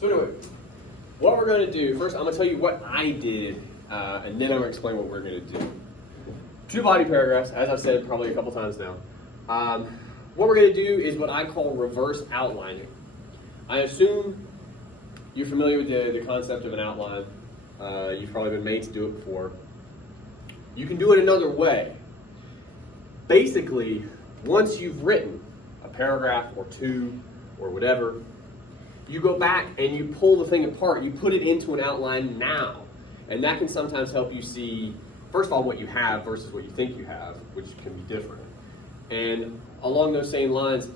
So anyway, what we're going to do, first I'm going to tell you what I did, and then I'm going to explain what we're going to do. 2 body paragraphs, as I've said probably a couple times now. What we're going to do is what I call reverse outlining. I assume you're familiar with the concept of an outline. You've probably been made to do it before. You can do it another way. Basically, once you've written a paragraph or 2 or whatever, you go back and you pull the thing apart. You put it into an outline now. And that can sometimes help you see, first of all, what you have versus what you think you have, which can be different. And along those same lines,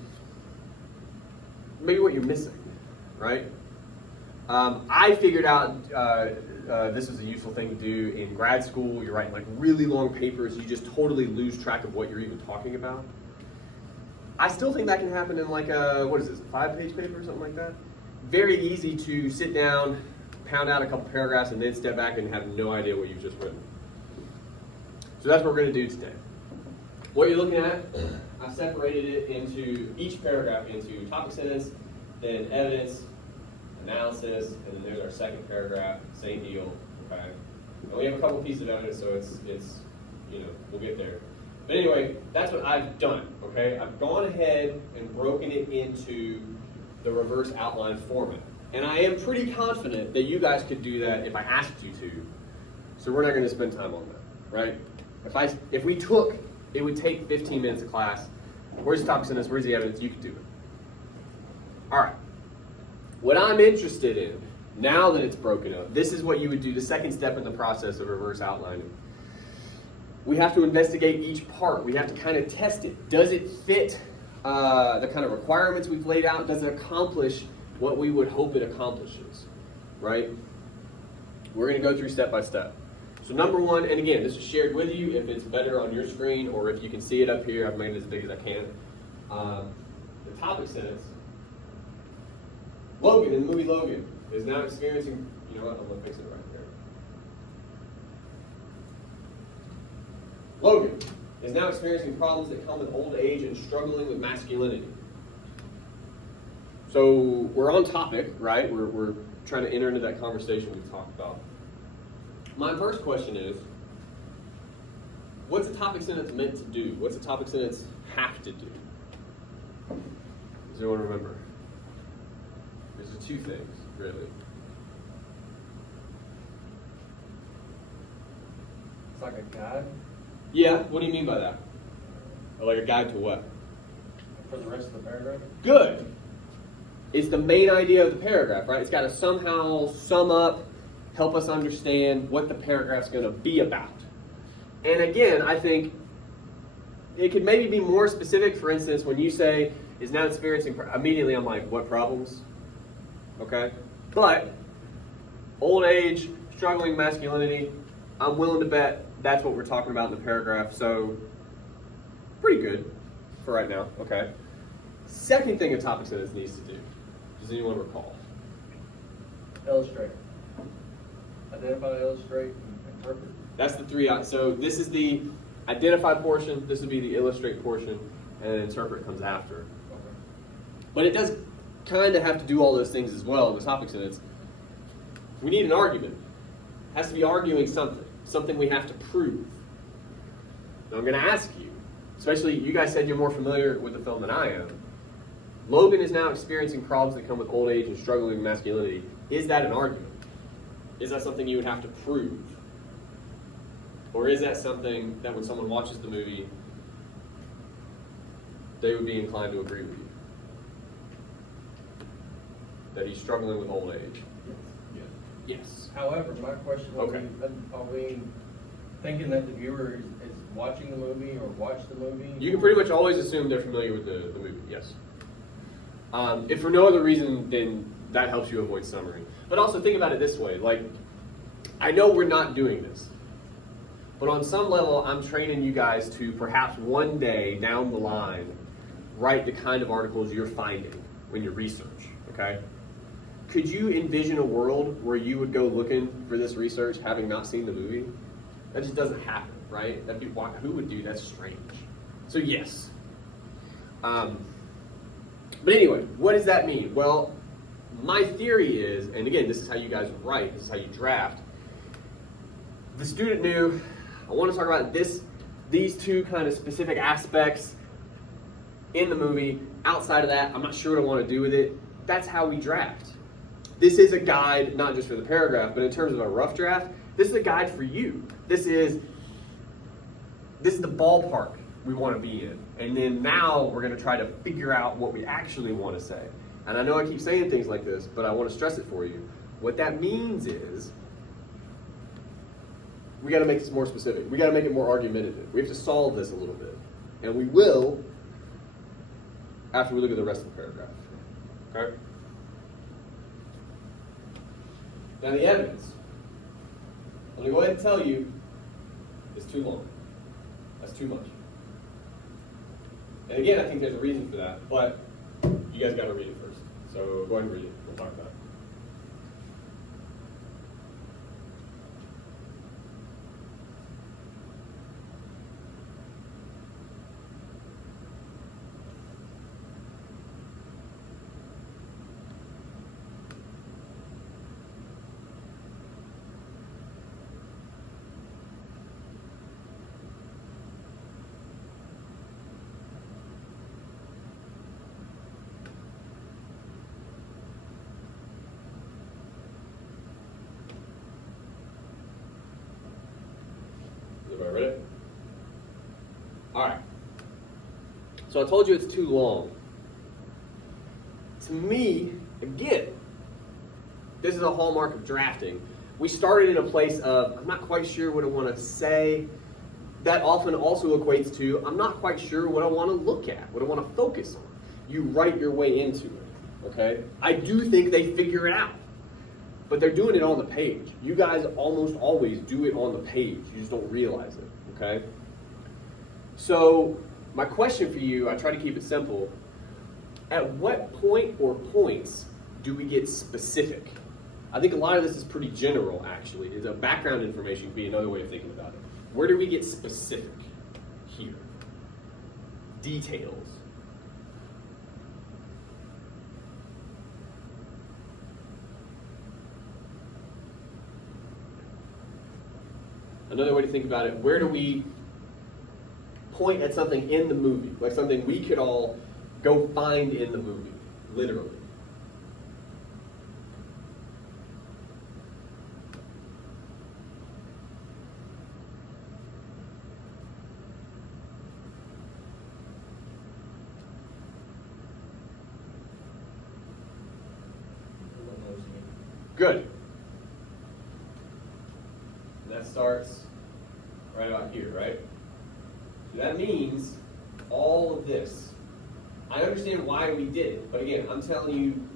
maybe what you're missing, right? I figured out this is a useful thing to do in grad school. You're writing like really long papers. You just totally lose track of what you're even talking about. I still think that can happen in like a, what is this, a 5-page paper or something like that? Very easy to sit down, pound out a couple paragraphs, and then step back and have no idea what you've just written. So that's what we're going to do today. What you're looking at, I've separated it into each paragraph into topic sentence, then evidence, analysis, and then there's our second paragraph, same deal, okay? And we have a couple pieces of evidence, so it's we'll get there. But anyway, that's what I've done, okay? I've gone ahead and broken it into the reverse outline format. And I am pretty confident that you guys could do that if I asked you to. So we're not going to spend time on that, right? If we took, it would take 15 minutes of class. Where's the topic sentence? Where's the evidence? You could do it. All right. What I'm interested in, now that it's broken up, this is what you would do, the second step in the process of reverse outlining. We have to investigate each part. We have to kind of test it. Does it fit the kind of requirements we've laid out? Does it accomplish what we would hope it accomplishes, right? We're going to go through step by step. So number 1, and again, this is shared with you if it's better on your screen or if you can see it up here. I've made it as big as I can. The topic sentence. Logan, in the movie Logan, is now experiencing, you know what, I'm going to fix it right here. Logan is now experiencing problems that come with old age and struggling with masculinity. So we're on topic, right? We're trying to enter into that conversation we've talked about. My first question is, what's a topic sentence meant to do? What's a topic sentence have to do? Does anyone remember? There's 2 things, really. It's like a guide. Yeah, what do you mean by that? Like a guide to what? For the rest of the paragraph? Good. It's the main idea of the paragraph, right? It's got to somehow sum up, help us understand what the paragraph's going to be about. And again, I think it could maybe be more specific. For instance, when you say, is now experiencing, immediately I'm like, what problems? Okay? But old age, struggling masculinity, I'm willing to bet that's what we're talking about in the paragraph. So pretty good for right now. Okay? Second thing a topic sentence needs to do. Does anyone recall? Illustrate. Identify, illustrate, and interpret. That's the 3. So this is the identify portion, this would be the illustrate portion, and then interpret comes after. Okay. But it does kind of have to do all those things as well in the topic sentence. We need an argument. It has to be arguing something we have to prove. Now I'm going to ask you, especially you guys said you're more familiar with the film than I am. Logan is now experiencing problems that come with old age and struggling with masculinity. Is that an argument? Is that something you would have to prove? Or is that something that when someone watches the movie, they would be inclined to agree with you? That he's struggling with old age? Yes. Yes. However, my question would Okay. be, are we thinking that the viewer is watching the movie or watched the movie? You can pretty much always assume they're familiar with the movie, yes. If for no other reason, then that helps you avoid summary. But also think about it this way, like, I know we're not doing this, but on some level, I'm training you guys to perhaps one day down the line, write the kind of articles you're finding when you research, okay? Could you envision a world where you would go looking for this research having not seen the movie? That just doesn't happen, right? That'd be, who would do that? That's strange. So yes. But anyway, what does that mean? Well, my theory is, and again, this is how you guys write, this is how you draft. The student knew, I want to talk about these two kind of specific aspects in the movie. Outside of that, I'm not sure what I want to do with it. That's how we draft. This is a guide, not just for the paragraph, but in terms of a rough draft, this is a guide for you. This is the ballpark we want to be in. And then now we're going to try to figure out what we actually want to say. And I know I keep saying things like this, but I want to stress it for you. What that means is we got to make this more specific. We got to make it more argumentative. We have to solve this a little bit. And we will after we look at the rest of the paragraph. Okay? Now the evidence. I'm going to go ahead and tell you it's too long. That's too much. And again, I think there's a reason for that, but you guys got to read it first. So go ahead and read it. We'll talk about it. Everybody read it? All right. So I told you it's too long. To me, again, this is a hallmark of drafting. We started in a place of, I'm not quite sure what I want to say. That often also equates to, I'm not quite sure what I want to look at, what I want to focus on. You write your way into it, okay? I do think they figure it out. But they're doing it on the page. You guys almost always do it on the page. You just don't realize it, okay? So my question for you, I try to keep it simple. At what point or points do we get specific? I think a lot of this is pretty general, actually. It's a background information could be another way of thinking about it. Where do we get specific here? Details. Another way to think about it, where do we point at something in the movie, like something we could all go find in the movie, literally? Good. That starts right about here, right? So that means all of this. I understand why we did it, but again, I'm telling you,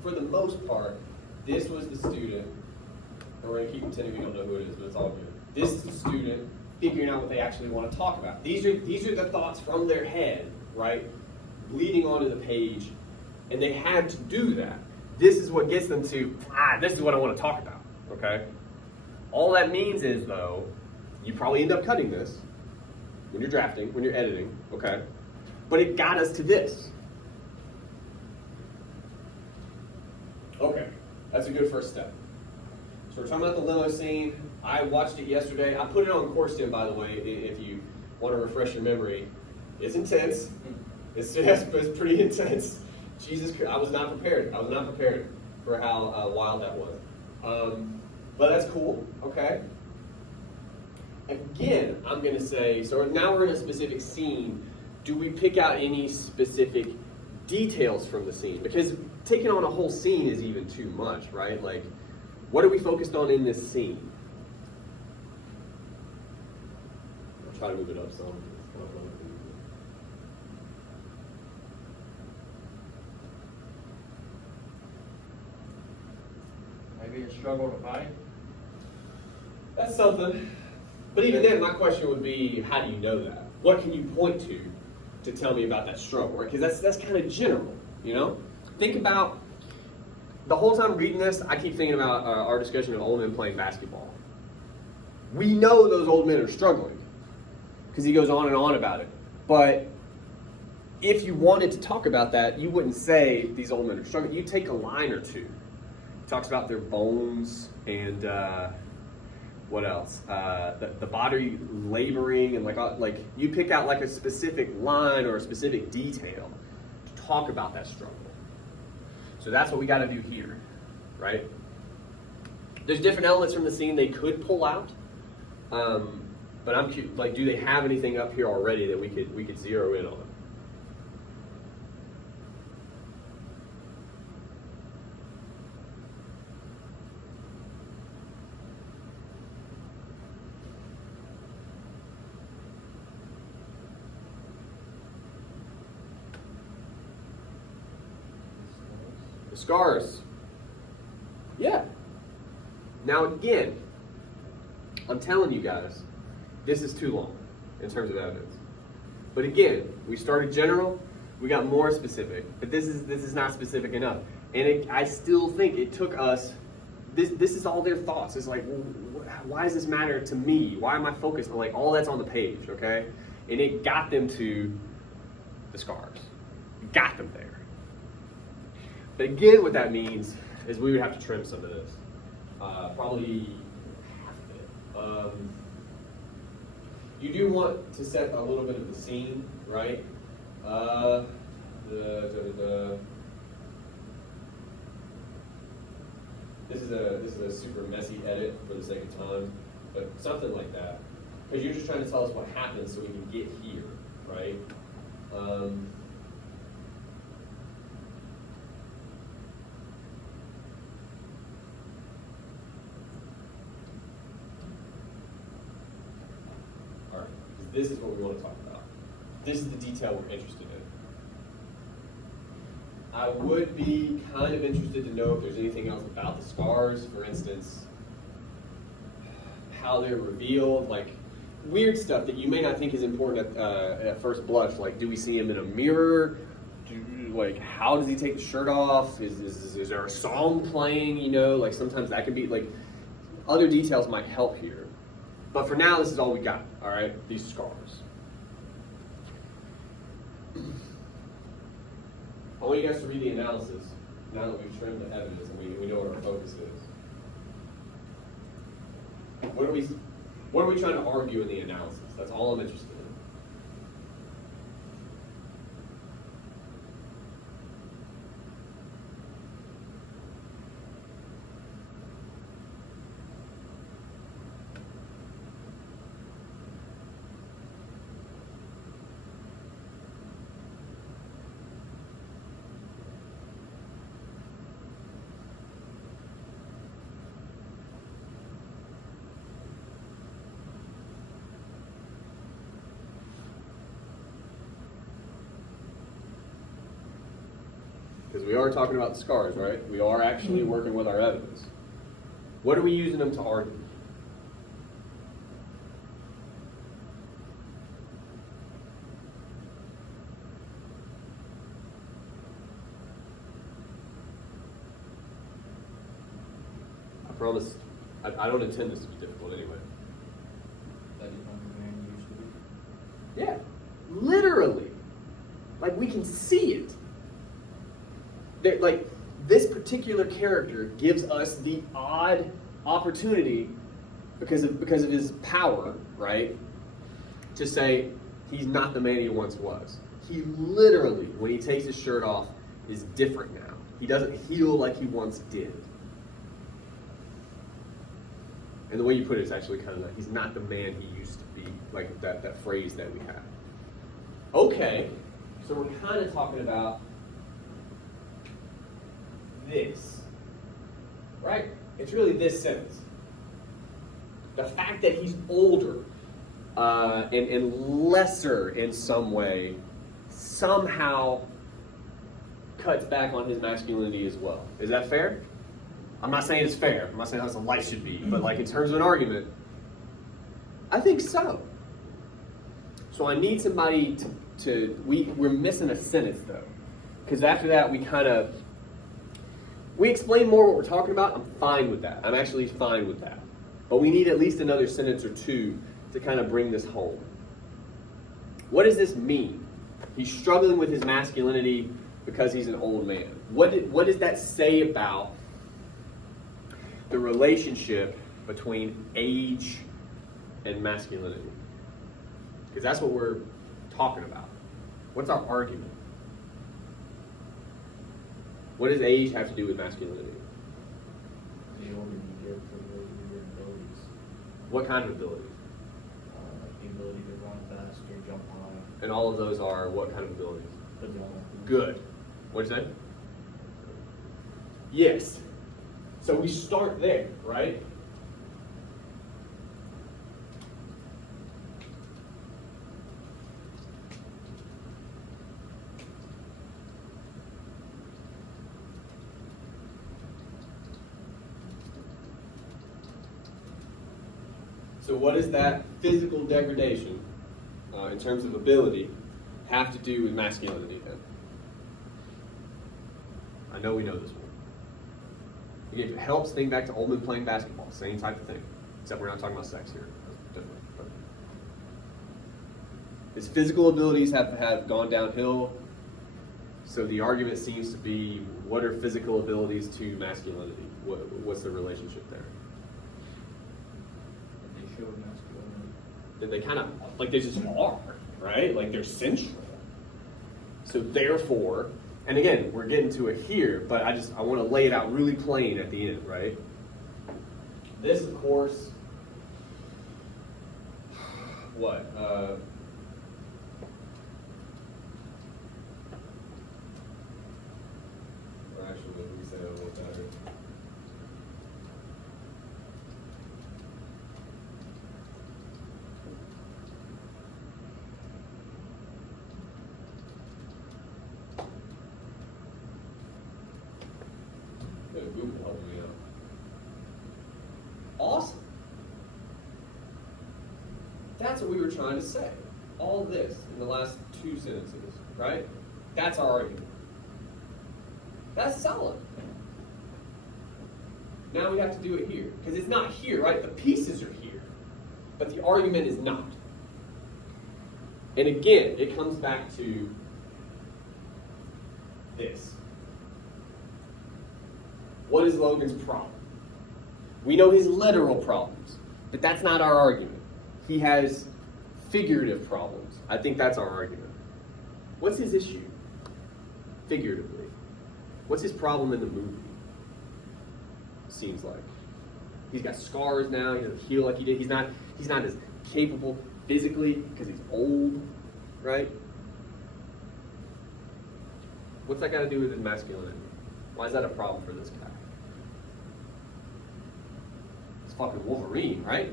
for the most part, this was the student, and we're going to keep pretending we don't know who it is, but it's all good. This is the student figuring out what they actually want to talk about. These are the thoughts from their head, right? Bleeding onto the page, and they had to do that. This is what gets them to, this is what I want to talk about, okay? All that means is, though, you probably end up cutting this when you're drafting, when you're editing, okay? But it got us to this. Okay, that's a good first step. So we're talking about the limo scene. I watched it yesterday. I put it on CourseStim, by the way, if you want to refresh your memory. It's intense. It's pretty intense. Jesus Christ, I was not prepared. I was not prepared for how wild that was. But that's cool, okay? Again, I'm going to say, so now we're in a specific scene. Do we pick out any specific details from the scene? Because taking on a whole scene is even too much, right? Like, what are we focused on in this scene? I'll try to move it up some. Maybe a struggle to find. That's something. But even then, my question would be, how do you know that? What can you point to tell me about that struggle? Right? Because that's kind of general, you know? Think about, the whole time reading this, I keep thinking about our discussion of old men playing basketball. We know those old men are struggling because he goes on and on about it. But if you wanted to talk about that, you wouldn't say these old men are struggling. You take a line or two. It talks about their bones and what else? The body laboring, and like you pick out like a specific line or a specific detail to talk about that struggle. So that's what we got to do here, right? There's different elements from the scene they could pull out, but I'm curious, like, do they have anything up here already that we could zero in on? The scars. Yeah. Now again, I'm telling you guys, this is too long in terms of evidence. But again, we started general, we got more specific, but this is not specific enough. And I still think it took us. This is all their thoughts. It's like, well, why does this matter to me? Why am I focused on, like, all that's on the page, okay? And it got them to the scars. It got them there. But again, what that means is we would have to trim some of this. Probably half of it. You do want to set a little bit of the scene, right? This is a super messy edit for the sake of time, but something like that. Because you're just trying to tell us what happens so we can get here, right? This is what we want to talk about. This is the detail we're interested in. I would be kind of interested to know if there's anything else about the scars, for instance, how they're revealed, like weird stuff that you may not think is important at first blush, like do we see him in a mirror? Like, how does he take the shirt off? Is there a song playing, you know? Like, sometimes that could be, like, other details might help here. But for now, this is all we got, all right? These scars. I want you guys to read the analysis now that we've trimmed the evidence and we know what our focus is. What are we trying to argue in the analysis? That's all I'm interested in. Because we are talking about the scars, right? We are actually working with our evidence. What are we using them to argue? I promise, I don't intend this to be difficult anyway. That is what the man used to be. Yeah, literally. Like, we can see it. Like, this particular character gives us the odd opportunity because of his power, right? To say he's not the man he once was. He literally, when he takes his shirt off, is different now. He doesn't heal like he once did. And the way you put it is actually kind of like, he's not the man he used to be, like that phrase that we have. Okay, so we're kind of talking about this, right? It's really this sentence. The fact that he's older and lesser in some way somehow cuts back on his masculinity as well. Is that fair? I'm not saying it's fair. I'm not saying that's how life should be. But like in terms of an argument, I think so. So I need somebody we're missing a sentence though. Because after that we explain more what we're talking about. I'm fine with that. I'm actually fine with that. But we need at least another sentence or two to kind of bring this home. What does this mean? He's struggling with his masculinity because he's an old man. What does that say about the relationship between age and masculinity? Because that's what we're talking about. What's our argument? What does age have to do with masculinity? The older you get, the more your abilities. What kind of abilities? Like the ability to run faster, jump high. And all of those are what kind of abilities? Physical. Good. What'd you say? Yes. So we start there, right? So what does that physical degradation, in terms of ability, have to do with masculinity then? I know we know this one. It helps think back to old men playing basketball, same type of thing. Except we're not talking about sex here. That's different. But his physical abilities have gone downhill. So the argument seems to be, what are physical abilities to masculinity? What's the relationship there? They show masculinity. That they kind of, like they just are, right? Like they're central. So therefore, and again, we're getting to it here, but I want to lay it out really plain at the end, right? This, of course, what? Or actually, let me say it a little better. Google helping me out. Awesome. That's what we were trying to say. All this in the last 2 sentences, right? That's our argument. That's solid. Now we have to do it here. Because it's not here, right? The pieces are here. But the argument is not. And again, it comes back to this. What is Logan's problem? We know his literal problems, but that's not our argument. He has figurative problems. I think that's our argument. What's his issue? Figuratively. What's his problem in the movie? Seems like. He's got scars now, he doesn't heal like he did. He's not as capable physically because he's old, right? What's that got to do with his masculinity? Why is that a problem for this guy? It's fucking Wolverine, right?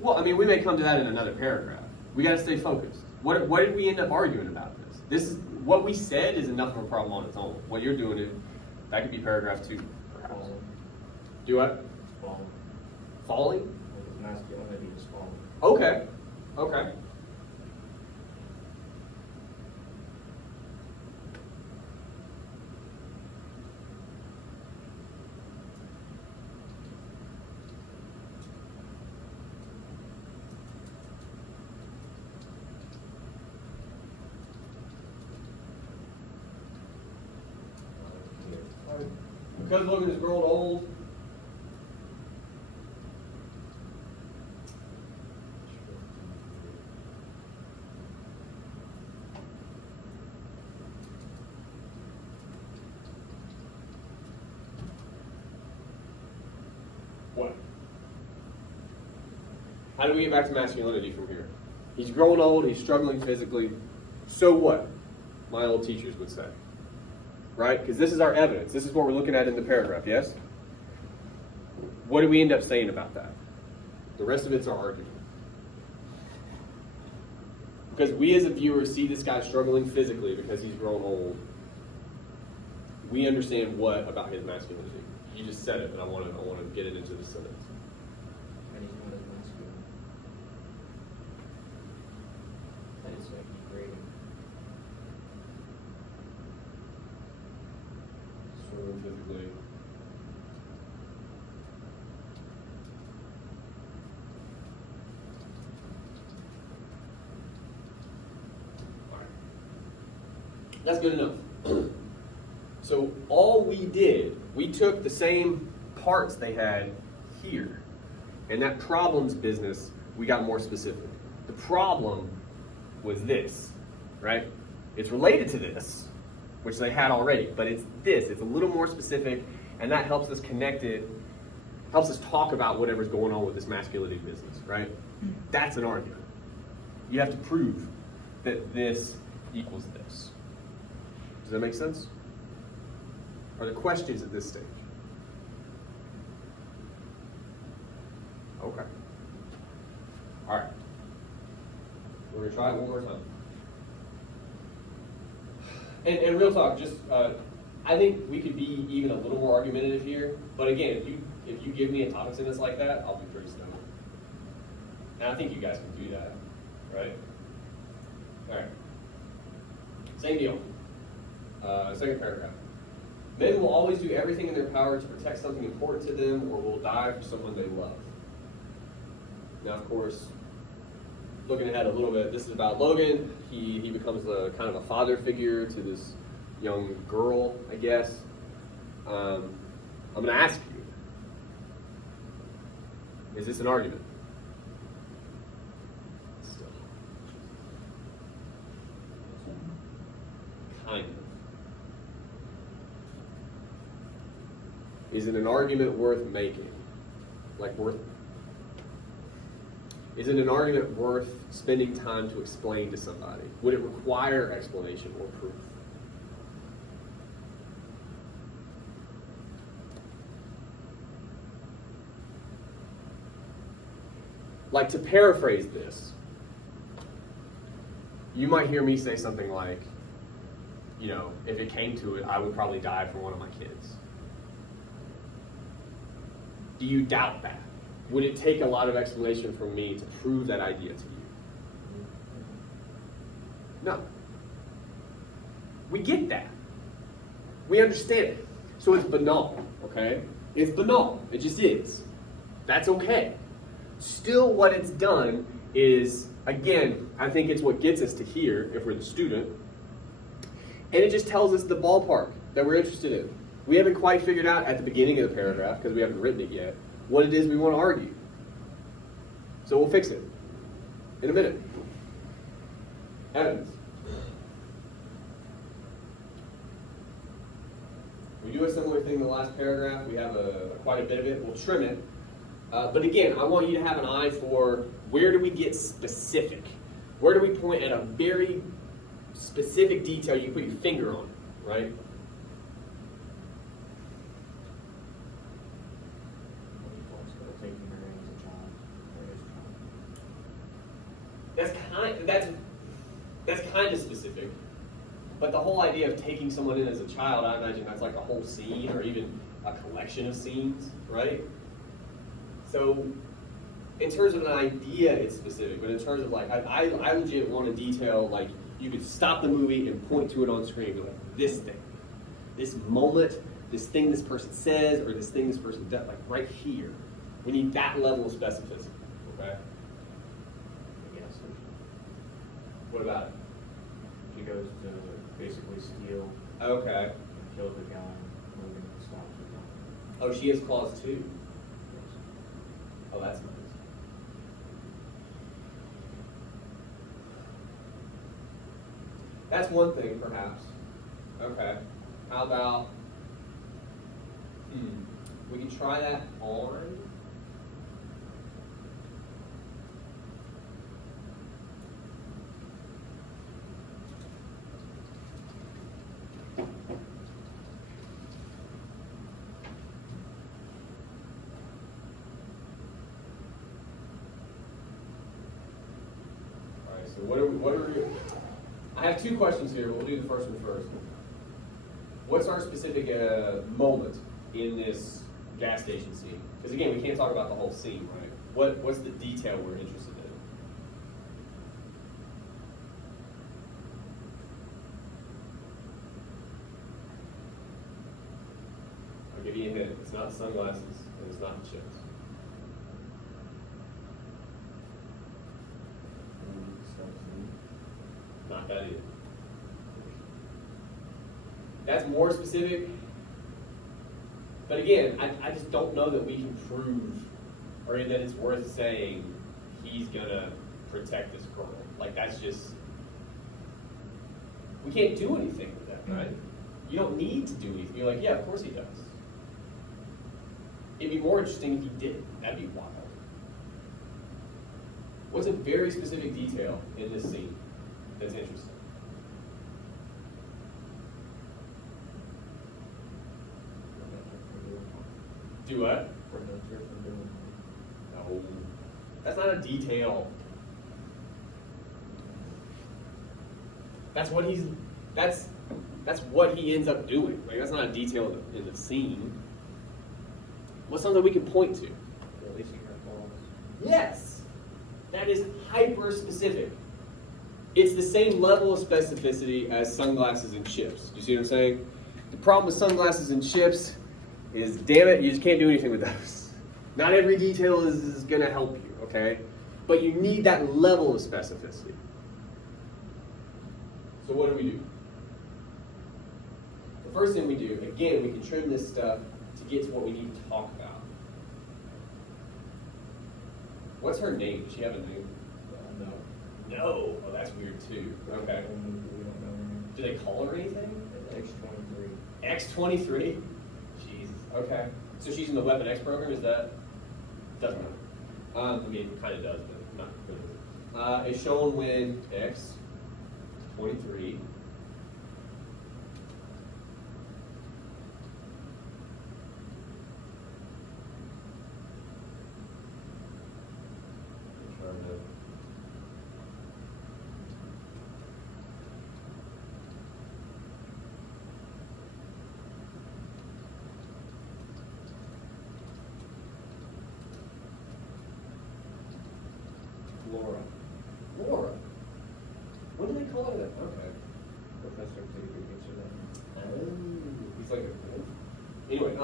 Well, I mean, we may come to that in another paragraph. We got to stay focused. What did we end up arguing about this? This is what we said is enough of a problem on its own. What you're doing, that could be paragraph 2, perhaps. Falling. Do what? Falling. Falling? His masculinity is falling. Okay. Okay. Because Logan has grown old. What? How do we get back to masculinity from here? He's growing old, he's struggling physically. So what? My old teachers would say. Right? Because this is our evidence. This is what we're looking at in the paragraph, yes? What do we end up saying about that? The rest of it's our argument. Because we as a viewer see this guy struggling physically because he's grown old. We understand what about his masculinity? You just said it, but I want to get it into the sentence. And he's not as masculine. That is like degrading. Struggling physically. That's good enough. So all we did, we took the same parts they had here. And that problems business, we got more specific. The problem was this, right? It's related to this, which they had already, but it's this. It's a little more specific, and that helps us connect it, helps us talk about whatever's going on with this masculinity business, right? That's an argument. You have to prove that this equals this. Does that make sense? Are there questions at this stage? Okay. All right. We're gonna try it one more time. And real talk, just I think we could be even a little more argumentative here. But again, if you give me a topic sentence like that, I'll be pretty stoned. And I think you guys can do that, right? All right. Same deal. Second paragraph. Men will always do everything in their power to protect something important to them, or will die for someone they love. Now, of course, looking ahead a little bit, this is about Logan. He becomes a kind of a father figure to this young girl, I guess. I'm going to ask you, is this an argument? Still. Kind of. Is it an argument worth making? Is it an argument worth spending time to explain to somebody? Would it require explanation or proof? Like, to paraphrase this, you might hear me say something like, you know, if it came to it, I would probably die for one of my kids. Do you doubt that? Would it take a lot of explanation from me to prove that idea to you? No. We get that. We understand it. So it's banal, okay? It's banal. It just is. That's okay. Still, what it's done is, again, I think it's what gets us to here, if we're the student, and it just tells us the ballpark that we're interested in. We haven't quite figured out at the beginning of the paragraph, because we haven't written it yet, what it is we want to argue. So we'll fix it in a minute. Evidence. We do a similar thing in the last paragraph. We have quite a bit of it. We'll trim it. But again, I want you to have an eye for where do we get specific? Where do we point at a very specific detail you can put your finger on, right? That's kind of specific. But the whole idea of taking someone in as a child, I imagine that's like a whole scene or even a collection of scenes, right? So in terms of an idea, it's specific. But in terms of like, I legit want to detail, like, you could stop the movie and point to it on screen and be like, this thing, this moment, this thing this person says, or this thing this person does, like right here. We need that level of specificity, okay? What about it? She goes to basically steal. Okay. And kill the guy. Logan stops the guy. Oh, she has claws too. Yes. Oh, that's nice. That's one thing, perhaps. Okay. How about, we can try that on. So what are we, I have two questions here, but we'll do the first one first. What's our specific moment in this gas station scene? Because again, we can't talk about the whole scene, right? What's the detail we're interested in? I'll give you a hint. It's not sunglasses, and it's not the chips. Not that either. That's more specific. But again, I just don't know that we can prove or that it's worth saying he's gonna protect this girl. Like that's just, we can't do anything with that, right? You don't need to do anything. You're like, yeah, of course he does. It'd be more interesting if he didn't. That'd be wild. What's a very specific detail in this scene that's interesting? Do what? No. That's not a detail. That's what he ends up doing. Like that's not a detail in the scene. What's something we can point to? Releasing her balls. Yes. That is hyper specific. It's the same level of specificity as sunglasses and chips. Do you see what I'm saying? The problem with sunglasses and chips is, damn it, you just can't do anything with those. Not every detail is going to help you, okay? But you need that level of specificity. So what do? The first thing we do, again, we can trim this stuff to get to what we need to talk about. What's her name? Does she have a name? No. No. Oh, that's weird too. Okay. We don't know her name. Do they call her anything? X-23. X-23? Jesus. Okay. So she's in the Weapon X program, is that? Doesn't matter. I mean, it kind of does, but not really. It's shown when X-23 Laura. When do they call her that? Okay. Professor Xavier gives her that. Oh, he's like a anyway,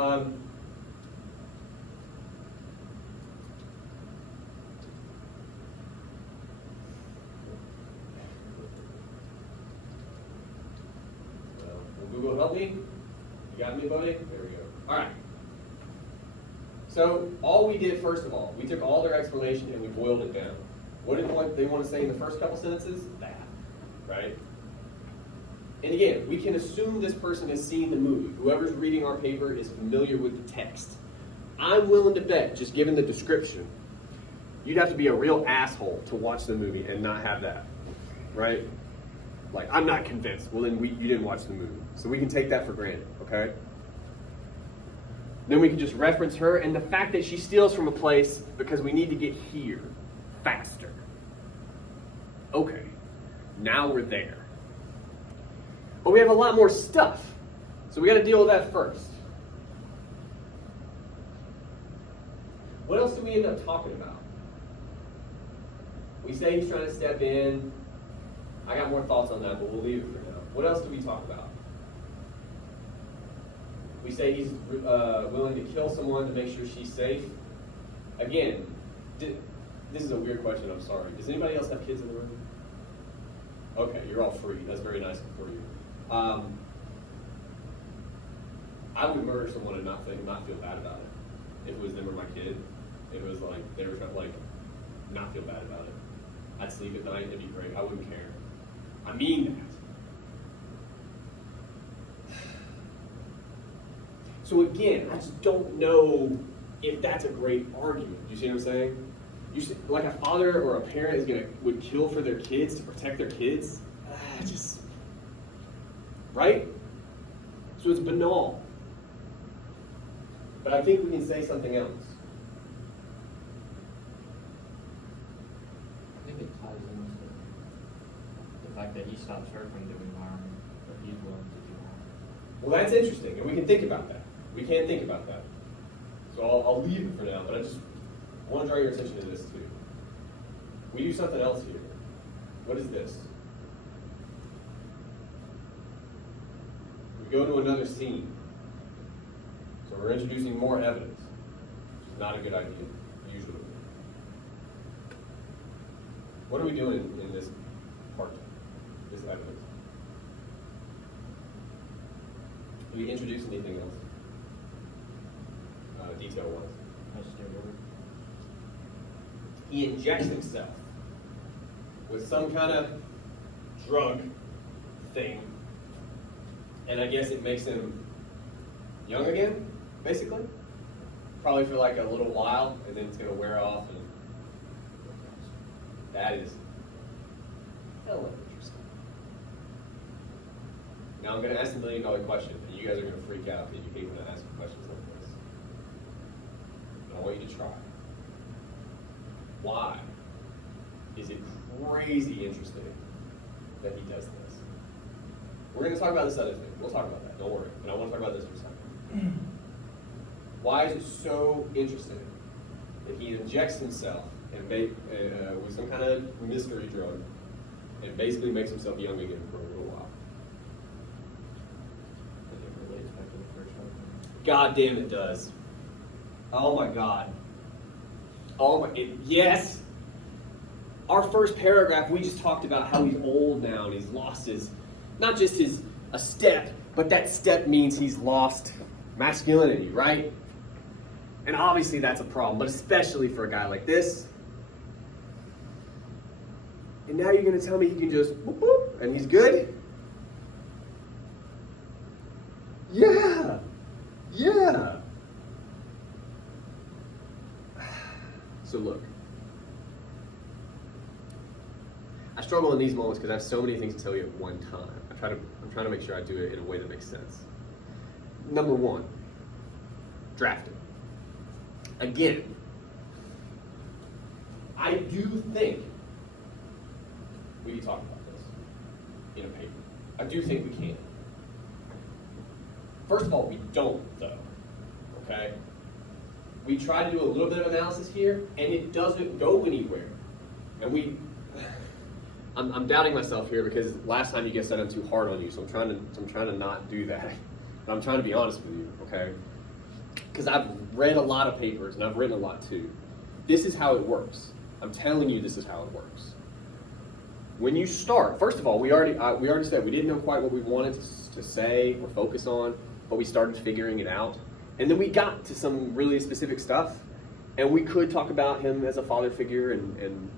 will Google help me? You got me, buddy? There we go. All right. So all we did, first of all, we took all their explanation and we boiled it down. What did they want to say in the first couple sentences? That, right? And again, we can assume this person has seen the movie. Whoever's reading our paper is familiar with the text. I'm willing to bet, just given the description, you'd have to be a real asshole to watch the movie and not have that, right? Like, I'm not convinced. Well, then you didn't watch the movie. So we can take that for granted, okay? Then we can just reference her and the fact that she steals from a place because we need to get here faster. Okay, now we're there. But we have a lot more stuff, so we got to deal with that first. What else do we end up talking about? We say he's trying to step in. I got more thoughts on that, but we'll leave it for now. What else do we talk about? We say he's willing to kill someone to make sure she's safe. Again, this is a weird question, I'm sorry. Does anybody else have kids in the room? Okay, you're all free. That's very nice for you. I would murder someone and not feel bad about it. If it was them or my kid, if it was like they were trying to not feel bad about it. I'd sleep at night, it'd be great. I wouldn't care. I mean that. So again, I just don't know if that's a great argument. You see what I'm saying? Like a father or a parent would kill for their kids to protect their kids. Right? So it's banal. But I think we can say something else. I think it ties into the fact that he stops her from doing harm, but he's willing to do harm. Well, that's interesting, and we can think about that. We can think about that. So I'll leave it for now, but I just want to draw your attention to this too. We do something else here. What is this? We go to another scene. So we're introducing more evidence, which is not a good idea, usually. What are we doing in this part, this evidence? Do we introduce anything else? Detail-wise. That's their word. He injects himself with some kind of drug thing, and I guess it makes him young again, basically. Probably for like a little while, and then it's going to wear off, and that is hella interesting. Now I'm going to ask the million-dollar question, and you guys are going to freak out because you hate when I ask questions like this. But I want you to try. Why is it crazy interesting that he does this? We're going to talk about this other thing. We'll talk about that. Don't worry. But I want to talk about this for a second. Why is it so interesting that he injects himself and with some kind of mystery drug and basically makes himself young again for a little while? I think it relates back to the first one. God damn, it does. Oh my God. Oh my, yes. Our first paragraph, we just talked about how he's old now and he's lost his, not just a step, but that step means he's lost masculinity, right? And obviously that's a problem, but especially for a guy like this. And now you're going to tell me he can just whoop whoop and he's good? Yeah. Yeah. So look. I struggle in these moments because I have so many things to tell you at one time. I'm trying to make sure I do it in a way that makes sense. Number one, drafting. Again, I do think we can talk about this in a paper. I do think we can. First of all, we don't, though. Okay? We try to do a little bit of analysis here, and it doesn't go anywhere. And I'm doubting myself here because last time you guys said I'm too hard on you, so I'm trying to not do that. And I'm trying to be honest with you, okay? Because I've read a lot of papers and I've written a lot too. This is how it works. I'm telling you, this is how it works. When you start, first of all, we already said we didn't know quite what we wanted to say or focus on, but we started figuring it out. And then we got to some really specific stuff, and we could talk about him as a father figure and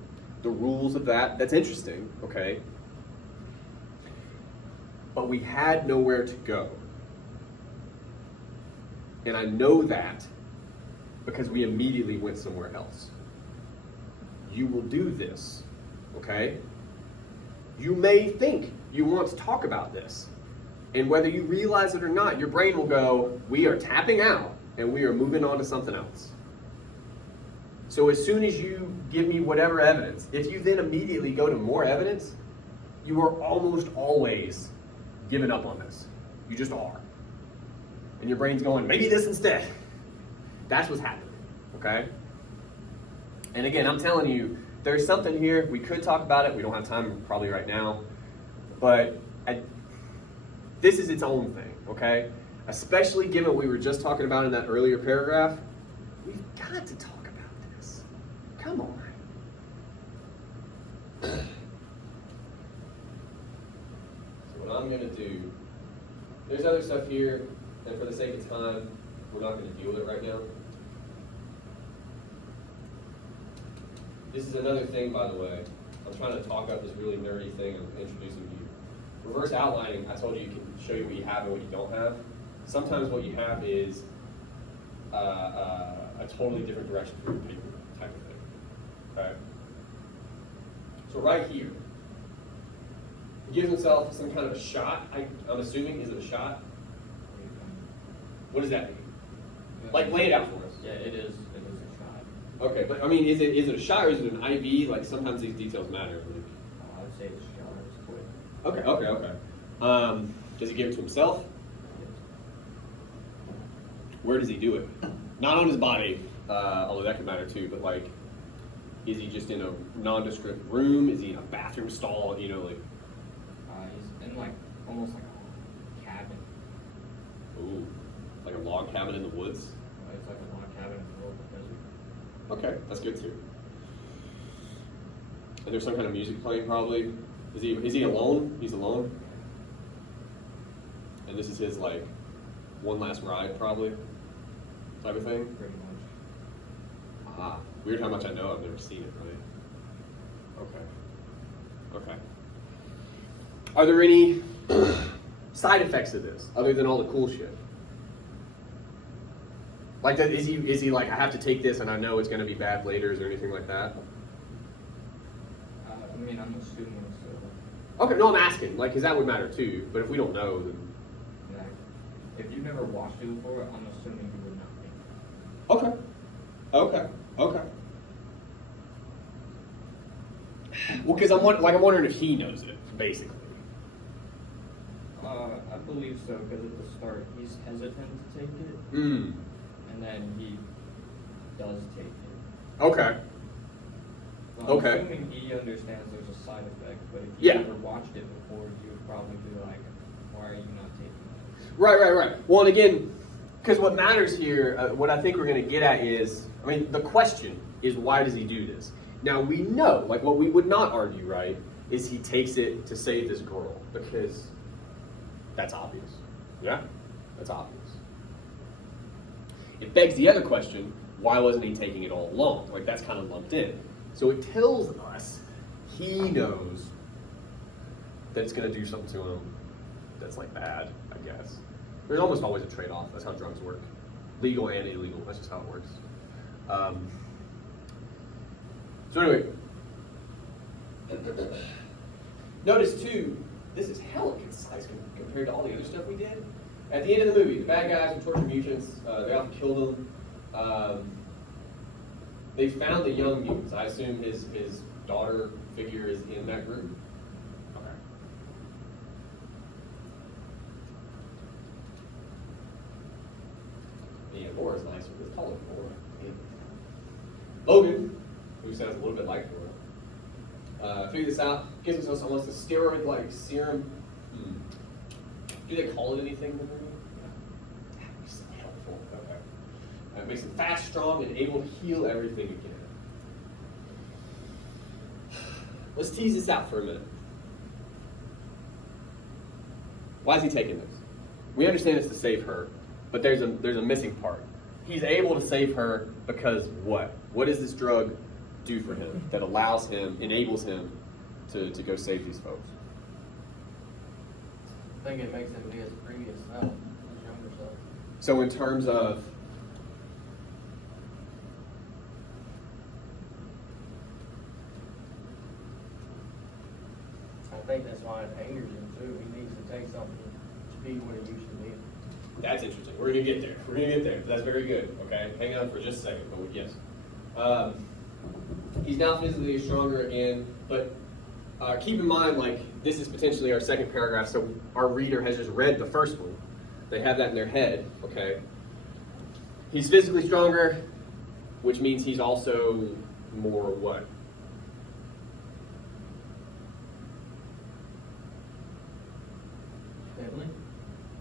the rules of that. That's interesting, okay? But we had nowhere to go. And I know that because we immediately went somewhere else. You will do this, okay? You may think you want to talk about this. And whether you realize it or not, your brain will go, we are tapping out and we are moving on to something else. So as soon as you give me whatever evidence, if you then immediately go to more evidence, you are almost always giving up on this. You just are. And your brain's going, maybe this instead. That's what's happening, okay? And again, I'm telling you, there's something here. We could talk about it. We don't have time probably right now. But this is its own thing, okay? Especially given what we were just talking about in that earlier paragraph. We've got to talk about this. Come on. So what I'm going to do, there's other stuff here, and for the sake of time, we're not going to deal with it right now. This is another thing, by the way. I'm trying to talk about this really nerdy thing I'm introducing to you. Reverse outlining, I told you, you can show you what you have and what you don't have. Sometimes what you have is a totally different direction for your paper type of thing. Okay? So right here, he gives himself some kind of a shot. I'm assuming, is it a shot? What does that mean? Like, lay it out for us. Yeah, it is a shot. Okay, but I mean, is it a shot or is it an IV? Like, sometimes these details matter. I would say it's a shot. It's quick. Okay. Does he give it to himself? Where does he do it? Not on his body, although that could matter too, but like, is he just in a nondescript room? Is he in a bathroom stall? You know, like. He's in like, almost like a cabin. Ooh, like a log cabin in the woods? It's like a log cabin in the middle of the desert. Okay, that's good too. And there's some kind of music playing probably. Is he alone? He's alone? And this is his like one last ride, probably, type of thing. Pretty much. Ah, weird how much I know. I've never seen it, right? Okay. Okay. Are there any side effects of this other than all the cool shit? Like, is he like, I have to take this and I know it's going to be bad later? Is there anything like that? I mean, I'm assuming so. Okay, no, I'm asking, like, because that would matter too. But if we don't know, then Yeah. If you've never watched it before, I'm assuming you would not think. okay. Well, because I'm wondering if he knows it, basically. I believe so, because at the start he's hesitant to take it, Mm. and then he does take it. Okay. So I'm Okay. assuming he understands there's a side effect, but if Yeah. you never watched it before, you would probably be like, why are you not taking it? Right. Well, and again, because what matters here, what I think we're going to get at is, I mean, the question is, why does he do this? Now, we know, like, what we would not argue, right, is he takes it to save this girl, because that's obvious. Yeah? That's obvious. It begs the other question, why wasn't he taking it all along? Like, that's kind of lumped in. So it tells us he knows that it's going to do something to him that's, like, bad, I guess. There's almost always a trade-off. That's how drugs work. Legal and illegal. That's just how it works. So anyway, notice too, this is hella concise compared to all the other stuff we did. At the end of the movie, the bad guys who torture mutants, they often kill them. They found the young mutants. I assume his daughter figure is in that group. Okay. Yeah, Laura's nicer. Let's call it Laura. Yeah. Logan, who sounds a little bit like Laura, figured this out, gives himself almost a steroid-like serum. Do they call it anything in the movie? Yeah. That makes it helpful. Okay. It makes him fast, strong, and able to heal everything again. Let's tease this out for a minute. Why is he taking this? We understand it's to save her, but there's a missing part. He's able to save her because what? What does this drug do for him that allows him, enables him to go save these folks? I think it makes him be his previous self, his younger self. So in terms of I think that's why it angers him too. He needs to take something to be what it used to be. That's interesting. We're gonna get there. That's very good. Okay, hang on for just a second. But yes, he's now physically stronger again. But keep in mind, like, this is potentially our second paragraph, so our reader has just read the first one. They have that in their head. Okay. He's physically stronger, which means he's also more what? Deadly?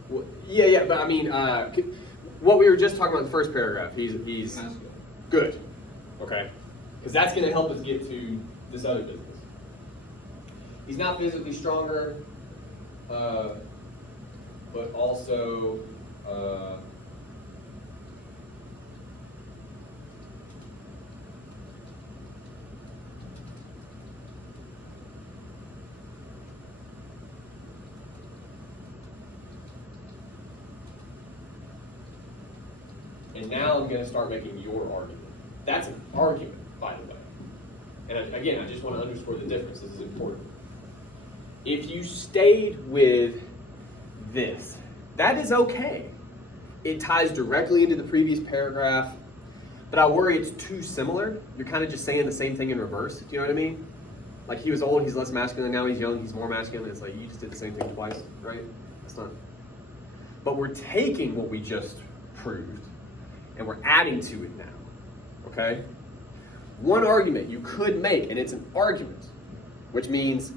Well, yeah, but I mean, what we were just talking about in the first paragraph, he's Masculine. good, okay? Because that's going to help us get to this other business. He's not physically stronger, but also and now I'm going to start making your argument. That's an argument, by the way. And again, I just want to underscore the difference. This is important. If you stayed with this, that is okay. It ties directly into the previous paragraph, but I worry it's too similar. You're kind of just saying the same thing in reverse. Do you know what I mean? Like, he was old, he's less masculine. Now he's young, he's more masculine. It's like, you just did the same thing twice, right? That's not. But we're taking what we just proved, and we're adding to it now, okay? One argument you could make, and it's an argument, which means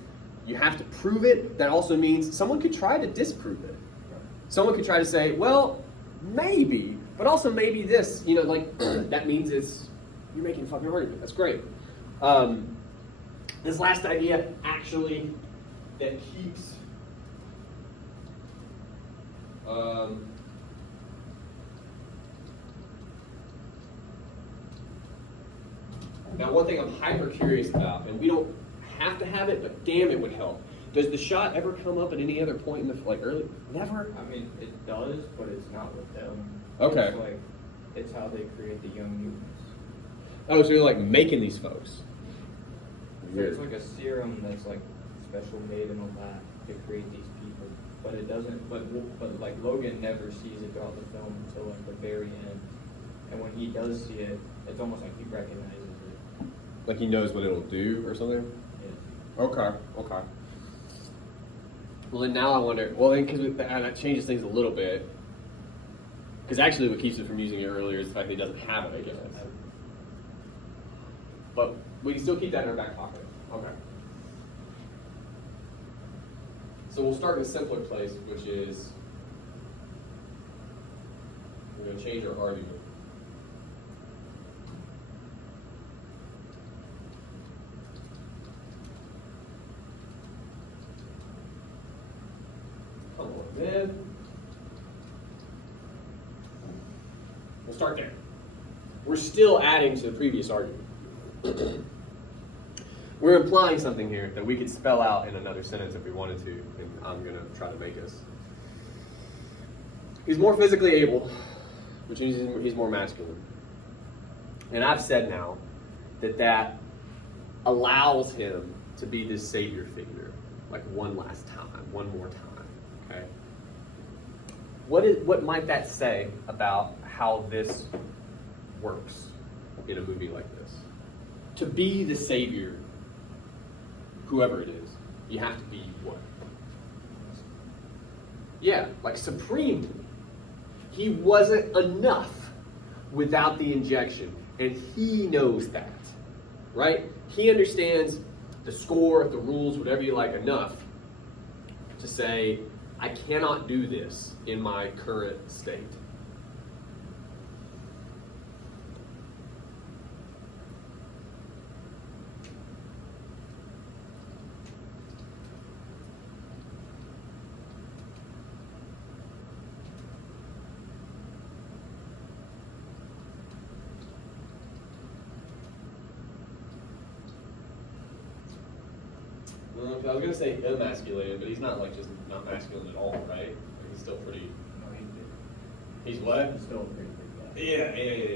you have to prove it. That also means someone could try to disprove it. Someone could try to say, well, maybe, but also maybe this, you know, like, that means you're making a fucking argument. That's great. This last idea, actually, that keeps Now, one thing I'm hyper curious about, and we don't have to have it, but damn, it would help. Does the shot ever come up at any other point in the early? Never. I mean, it does, but it's not with them. Okay. It's like, it's how they create the young mutants. Oh, so you're like making these folks. So it's like a serum that's like special made in a lab to create these people, but it doesn't. But like Logan never sees it throughout the film until like the very end, and when he does see it, it's almost like he recognizes it. Like he knows what it'll do or something. Yeah. Okay. Okay. Well, then now I wonder. Well, then because that changes things a little bit. Because actually, what keeps it from using it earlier is the fact that he doesn't have it, I guess. But we can still keep that in our back pocket. Okay. So we'll start in a simpler place, which is we're going to change our argument. Come on, man. We'll start there. We're still adding to the previous argument. We're implying something here that we could spell out in another sentence if we wanted to, and I'm going to try to make us. He's more physically able, which means he's more masculine. And I've said now that allows him to be this savior figure, like one last time, one more time, okay? What might that say about how this works in a movie like this? To be the savior, whoever it is, you have to be what? Yeah, like supreme. He wasn't enough without the injection, and he knows that, right? He understands the score, the rules, whatever you like, enough to say, I cannot do this in my current state. I was going to say emasculated, but he's not like just not masculine at all, right? Like he's still pretty. No, He's what? he's still a pretty big guy.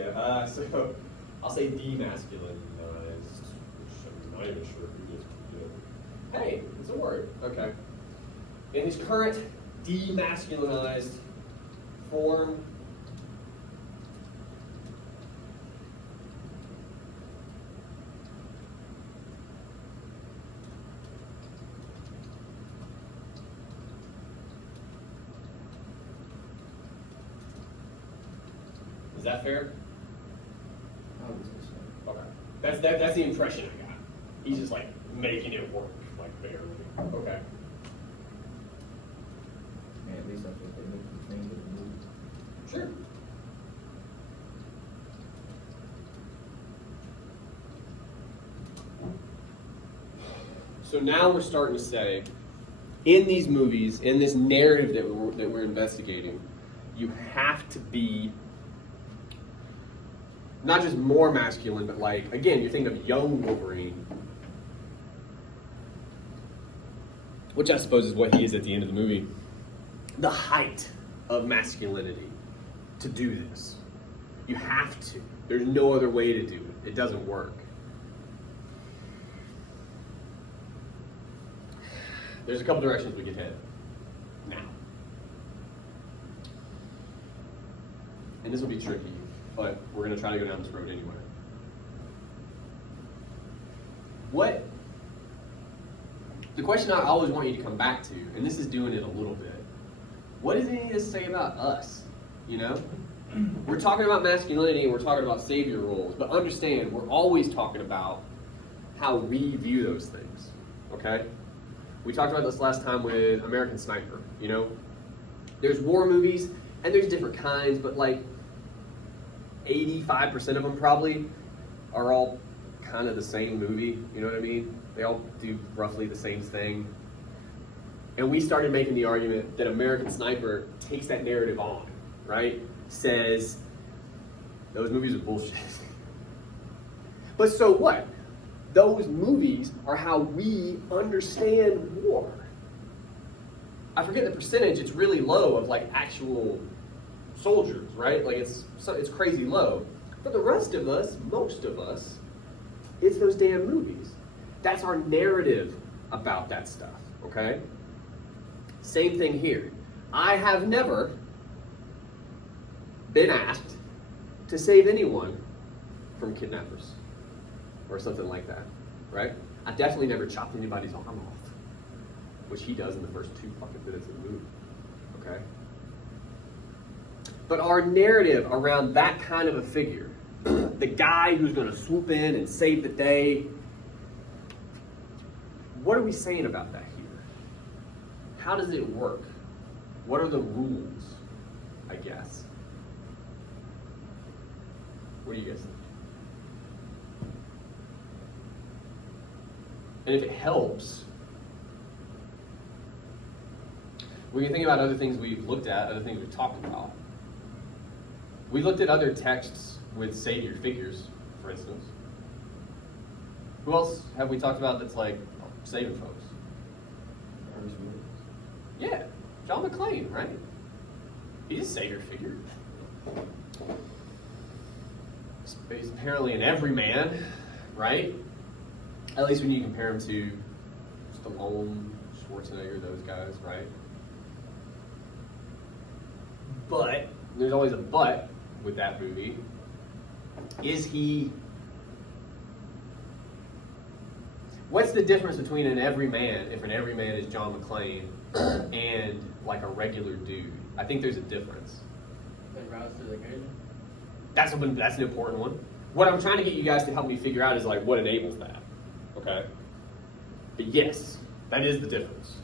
Yeah. So I'll say demasculine, which I'm not even sure who just did. Hey, it's a word. Okay. In his current demasculinized form, is that fair? I would say so. Okay. That's the impression I got. He's just like making it work, like barely. Okay. Yeah, at least that's what they make you think of the movie. Sure. So now we're starting to say, in these movies, in this narrative that we're investigating, you have to be not just more masculine, but like, again, you're thinking of young Wolverine, which I suppose is what he is at the end of the movie. The height of masculinity to do this. You have to. There's no other way to do it. It doesn't work. There's a couple directions we could head now. And this will be tricky, but we're going to try to go down this road anyway. The question I always want you to come back to, and this is doing it a little bit, what does it need to say about us? You know? We're talking about masculinity and we're talking about savior roles, but understand, we're always talking about how we view those things, okay? We talked about this last time with American Sniper, you know? There's war movies, and there's different kinds, but like 85% of them probably are all kind of the same movie, you know what I mean? They all do roughly the same thing. And we started making the argument that American Sniper takes that narrative on, right? Says, those movies are bullshit. But so what? Those movies are how we understand war. I forget the percentage, it's really low of like actual soldiers, right? Like it's crazy low. But the rest of us, most of us, it's those damn movies. That's our narrative about that stuff, okay? Same thing here. I have never been asked to save anyone from kidnappers or something like that, right? I definitely never chopped anybody's arm off, which he does in the first 2 fucking minutes of the movie, okay? But our narrative around that kind of a figure, the guy who's going to swoop in and save the day, what are we saying about that here? How does it work? What are the rules, I guess? What do you guys think? And if it helps, we can think about other things we've looked at, other things we've talked about. We looked at other texts with savior figures, for instance. Who else have we talked about that's like saving folks? Yeah, John McClane, right? He's a savior figure. He's apparently an everyman, right? At least when you compare him to Stallone, Schwarzenegger, those guys, right? But, there's always a but with that movie. Is he... What's the difference between an everyman, if an everyman is John McClane, and like a regular dude? I think there's a difference. Like rise to the occasion? That's an important one. What I'm trying to get you guys to help me figure out is like what enables that. Okay? But yes, that is the difference.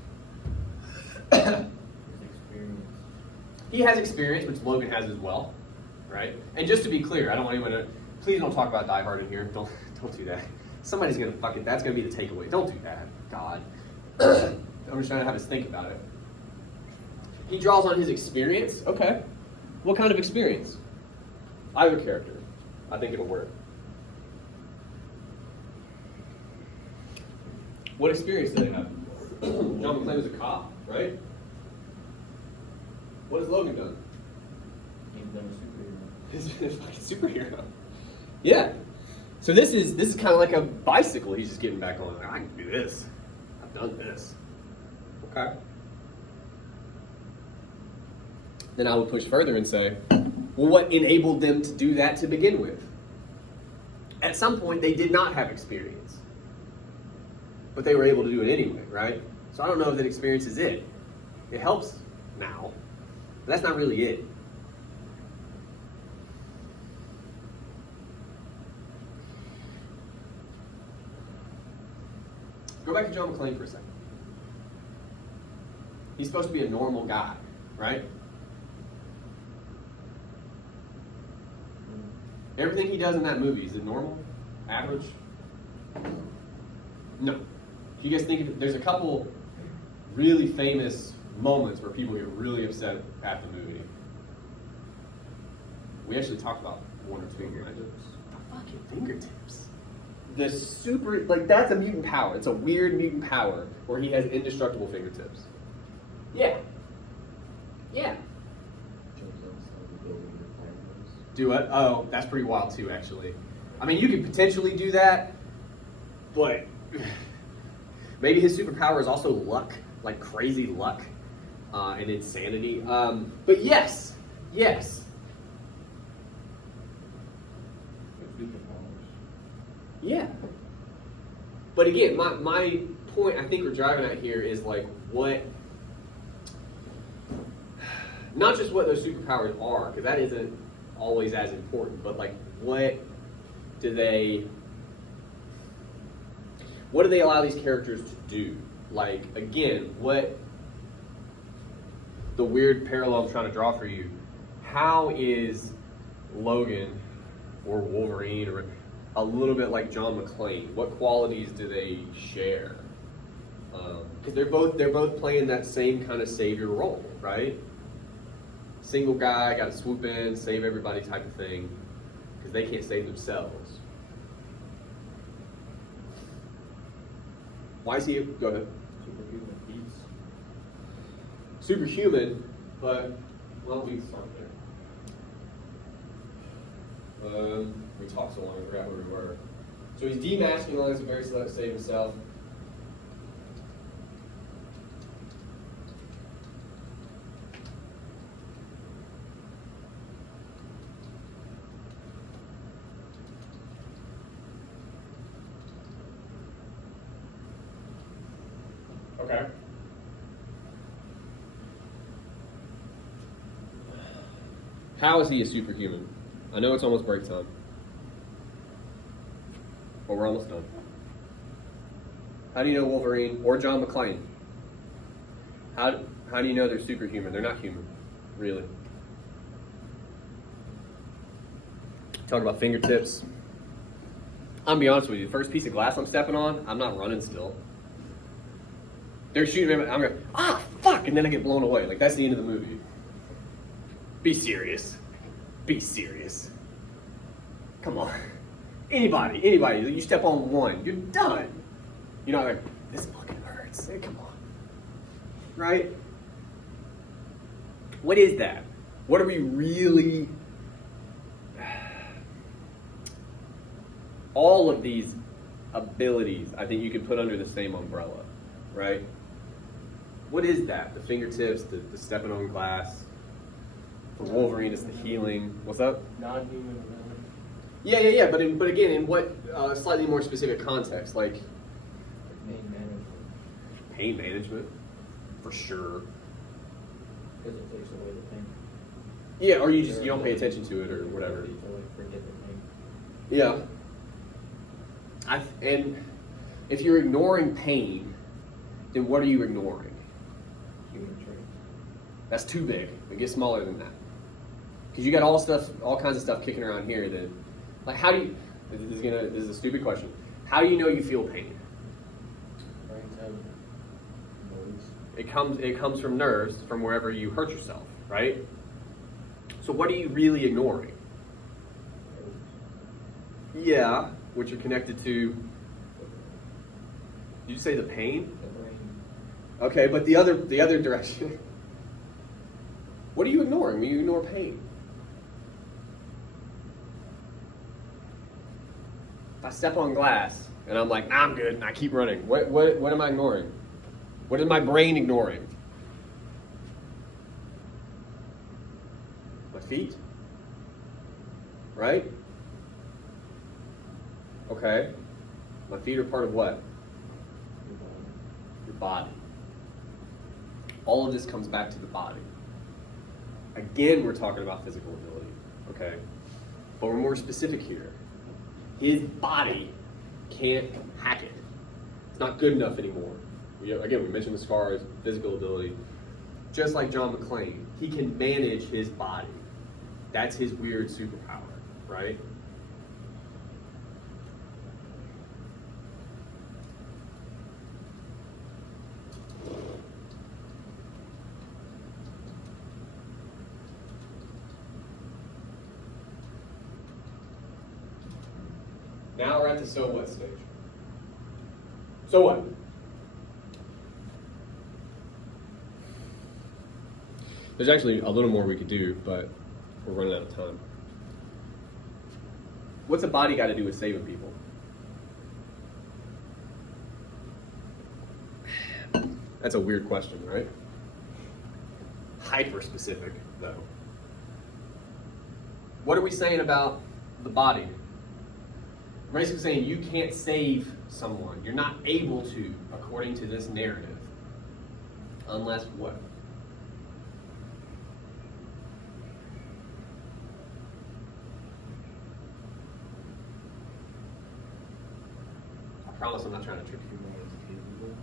He has experience, which Logan has as well, right? And just to be clear, I don't want anyone to, please don't talk about Die Hard in here. Don't do that. Somebody's gonna that's gonna be the takeaway. Don't do that, God. I'm just trying to have us think about it. He draws on his experience. Okay. What kind of experience? Either character. I think it'll work. What experience do they have? John McClane was a cop, right? What has Logan done? He's been a superhero. He's been a fucking superhero. Yeah. So this is kind of like a bicycle he's just getting back on. Like, I can do this. I've done this. Okay. Then I would push further and say, well, what enabled them to do that to begin with? At some point, they did not have experience. But they were able to do it anyway, right? So I don't know if that experience is it. It helps now, but that's not really it. Go back to John McClane for a second. He's supposed to be a normal guy, right? Everything he does in that movie, is it normal? Average? No. You guys think there's a couple really famous moments where people get really upset at the movie. We actually talked about one or two. Fingertips. The fucking fingertips. The super, like, that's a mutant power. It's a weird mutant power where he has indestructible fingertips. Yeah. Yeah. Do what? Oh, that's pretty wild too, actually. I mean, you could potentially do that, but maybe his superpower is also luck, like crazy luck and insanity. But yes. Yeah. But again, my point I think we're driving at here is like what, not just what those superpowers are, because that isn't always as important, but like what do they allow these characters to do? Like, again, what the weird parallel I'm trying to draw for you, how is Logan or Wolverine or a little bit like John McClane? What qualities do they share? Because they're both playing that same kind of savior role, right? Single guy, got to swoop in, save everybody type of thing, because they can't save themselves. Why is he? Go ahead. Superhuman feats. Superhuman, but well, we start there. We talked so long, I forgot where we were. So he's demasculinizing very to save himself. Okay. How is he a superhuman? I know it's almost break time, but we're almost done. How do you know Wolverine or John McClane? How do you know they're superhuman? They're not human, really. Talk about fingertips. I'm gonna be honest with you. The first piece of glass I'm stepping on, I'm not running still. They're shooting me. I'm going, fuck, and then I get blown away. Like that's the end of the movie. Be serious. Be serious. Come on. Anybody, you step on one, you're done. You're not like, this fucking hurts. Hey, come on. Right? What is that? What are we really... All of these abilities, I think you could put under the same umbrella, right? What is that? The fingertips, the stepping on glass. For Wolverine, it's the healing. What's up? Non-human ability. Yeah. But again, in what slightly more specific context, like Pain management. pain management, for sure. Because it takes away the pain. Yeah, or you don't pay attention to it or whatever. To like forget the pain. Yeah. And if you're ignoring pain, then what are you ignoring? Human trait. That's too big. It gets smaller than that. Because you got all kinds of stuff kicking around here. That, like, how do you? This is a stupid question. How do you know you feel pain? Brains have nerves. It comes from nerves from wherever you hurt yourself, right? So what are you really ignoring? Yeah, which are connected to. Did you say the pain? The brain. Okay, but the other direction. What are you ignoring when you ignore pain? If I step on glass and I'm like, nah, I'm good, and I keep running, what am I ignoring? What is my brain ignoring? My feet? Right? Okay. My feet are part of what? Your body. All of this comes back to the body. Again, we're talking about physical ability, okay? But we're more specific here. His body can't hack it. It's not good enough anymore. We mentioned the scars, physical ability. Just like John McClane, he can manage his body. That's his weird superpower, right? Now we're at the so what stage. So what? There's actually a little more we could do, but we're running out of time. What's a body got to do with saving people? That's a weird question, right? Hyper specific, though. What are we saying about the body? We're basically saying you can't save someone. You're not able to, according to this narrative. Unless what? I promise I'm not trying to trick you. Your mind is capable.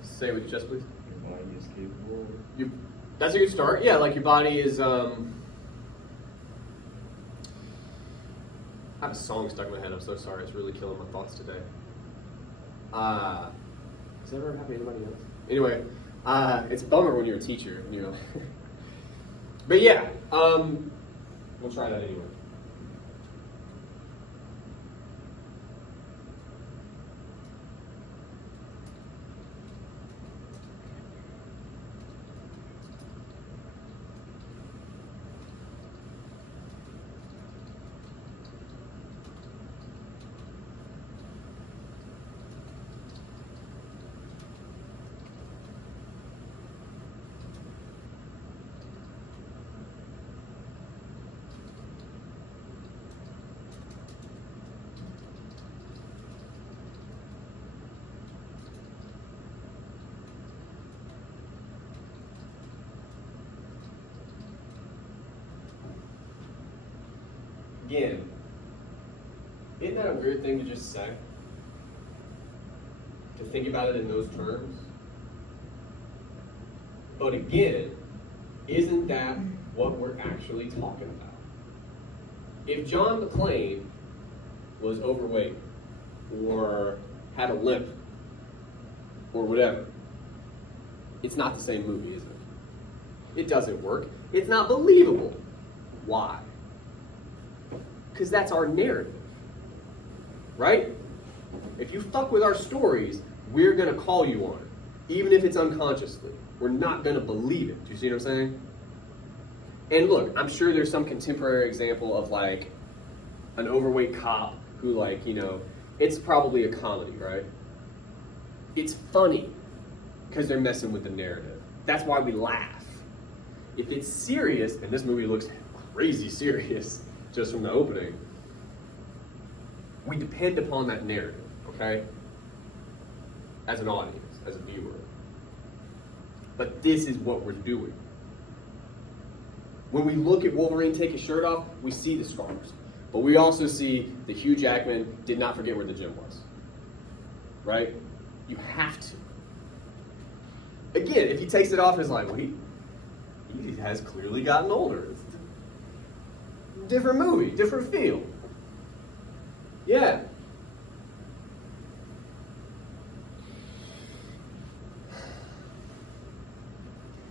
Say it with your chest, please. Your mind is capable. That's a good start. Yeah, like your body is. I have a song stuck in my head. I'm so sorry. It's really killing my thoughts today. Has that ever happened to anybody else? Anyway, it's a bummer when you're a teacher, you know. But yeah, we'll try that anyway. again, isn't that a weird thing to just say? To think about it in those terms? But again, isn't that what we're actually talking about? If John McClane was overweight or had a limp or whatever, it's not the same movie, is it? It doesn't work. It's not believable. Why? Because that's our narrative, right? If you fuck with our stories, we're going to call you on it, even if it's unconsciously. We're not going to believe it. Do you see what I'm saying? And look, I'm sure there's some contemporary example of like an overweight cop who, like, you know, it's probably a comedy, right? It's funny because they're messing with the narrative. That's why we laugh. If it's serious, and this movie looks crazy serious just from the opening, we depend upon that narrative, okay? As an audience, as a viewer. But this is what we're doing. When we look at Wolverine take his shirt off, we see the scars. But we also see that Hugh Jackman did not forget where the gym was. Right? You have to. Again, if he takes it off, it's like, well, he has clearly gotten older. Different movie, different feel. Yeah.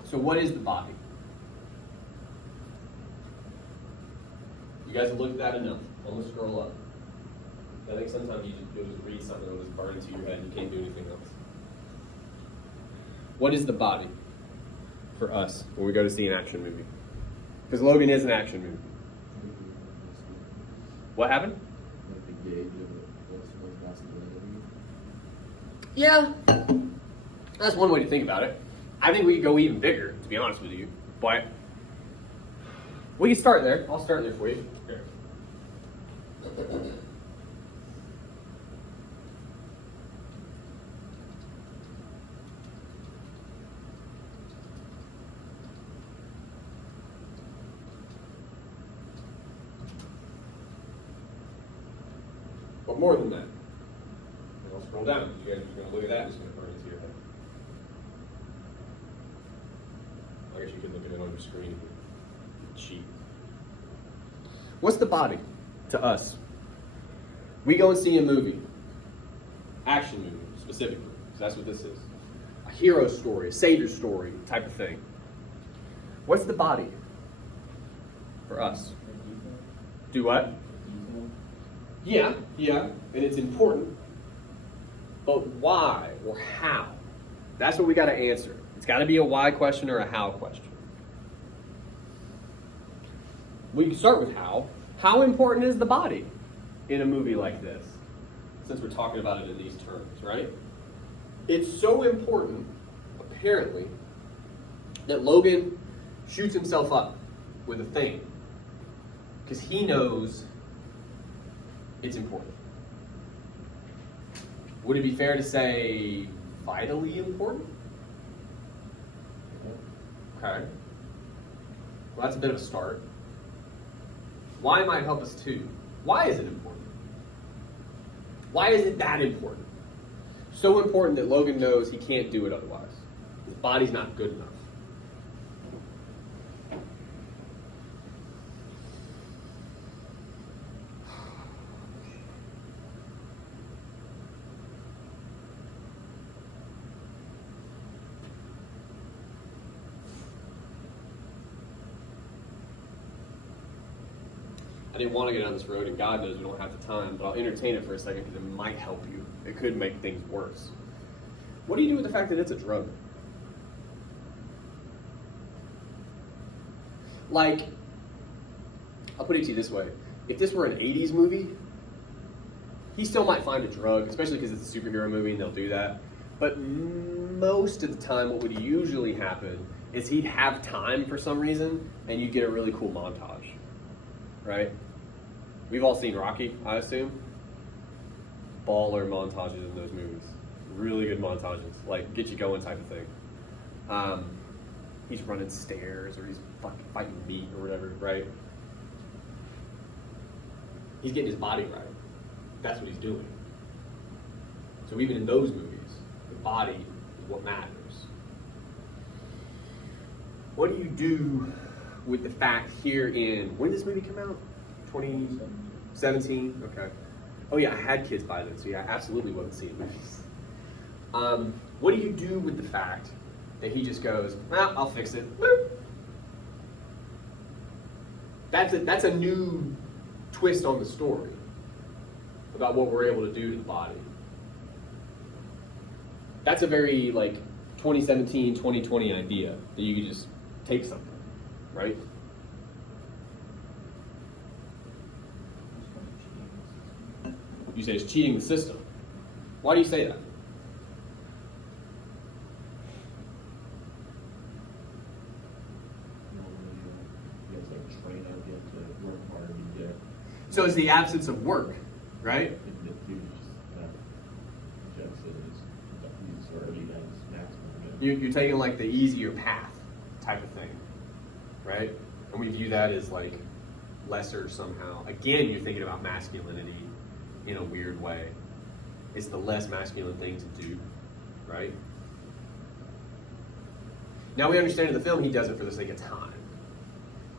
So what is the body? You guys have looked at that enough. I'm gonna scroll up. I think sometimes you'll just read something that'll just burn into your head and you can't do anything else. What is the body for us when we go to see an action movie? Because Logan is an action movie. What happened? Like the gauge of what's masculinity. Yeah, that's one way to think about it. I think we could go even bigger, to be honest with you. But we can start there. I'll start there for you. Here. But more than that. And I'll scroll down. You guys are going to look at that. It's going to burn into your head. I guess you could look at it on your screen. Cheap. What's the body to us? We go and see a movie. Action movie, specifically. Because that's what this is. A hero story, a savior story type of thing. What's the body for us? Do what? Yeah, and it's important. But why or how? That's what we got to answer. It's got to be a why question or a how question. We can start with how. How important is the body in a movie like this? Since we're talking about it in these terms, right? It's so important, apparently, that Logan shoots himself up with a thing. Because he knows it's important. Would it be fair to say vitally important? Okay. Well, that's a bit of a start. Why might help us too. Why is it important? Why is it that important? So important that Logan knows he can't do it otherwise. His body's not good enough. I didn't want to get down this road, and God knows we don't have the time, but I'll entertain it for a second because it might help you. It could make things worse. What do you do with the fact that it's a drug? Like, I'll put it to you this way. If this were an 80s movie, he still might find a drug, especially because it's a superhero movie and they'll do that. But most of the time, what would usually happen is he'd have time for some reason, and you'd get a really cool montage, right? We've all seen Rocky, I assume. Baller montages in those movies. Really good montages, like get you going type of thing. He's running stairs or he's fucking fighting meat or whatever, right? He's getting his body right. That's what he's doing. So even in those movies, the body is what matters. What do you do with the fact here in, when did this movie come out? 2017? Okay. Oh yeah, I had kids by then, so yeah, I absolutely wasn't seeing movies. What do you do with the fact that he just goes, well, I'll fix it. Boop. That's a new twist on the story about what we're able to do to the body. That's a very 2017, 2020 idea that you could just take something, right? You say it's cheating the system. Why do you say that? You guys like train out again to work hard and get. So it's the absence of work, right? The dude just Jeff said he's already at his maximum. You're taking the easier path type of thing, right? And we view that as lesser somehow. Again, you're thinking about masculinity in a weird way. It's the less masculine thing to do, right? Now we understand in the film he does it for the sake of time.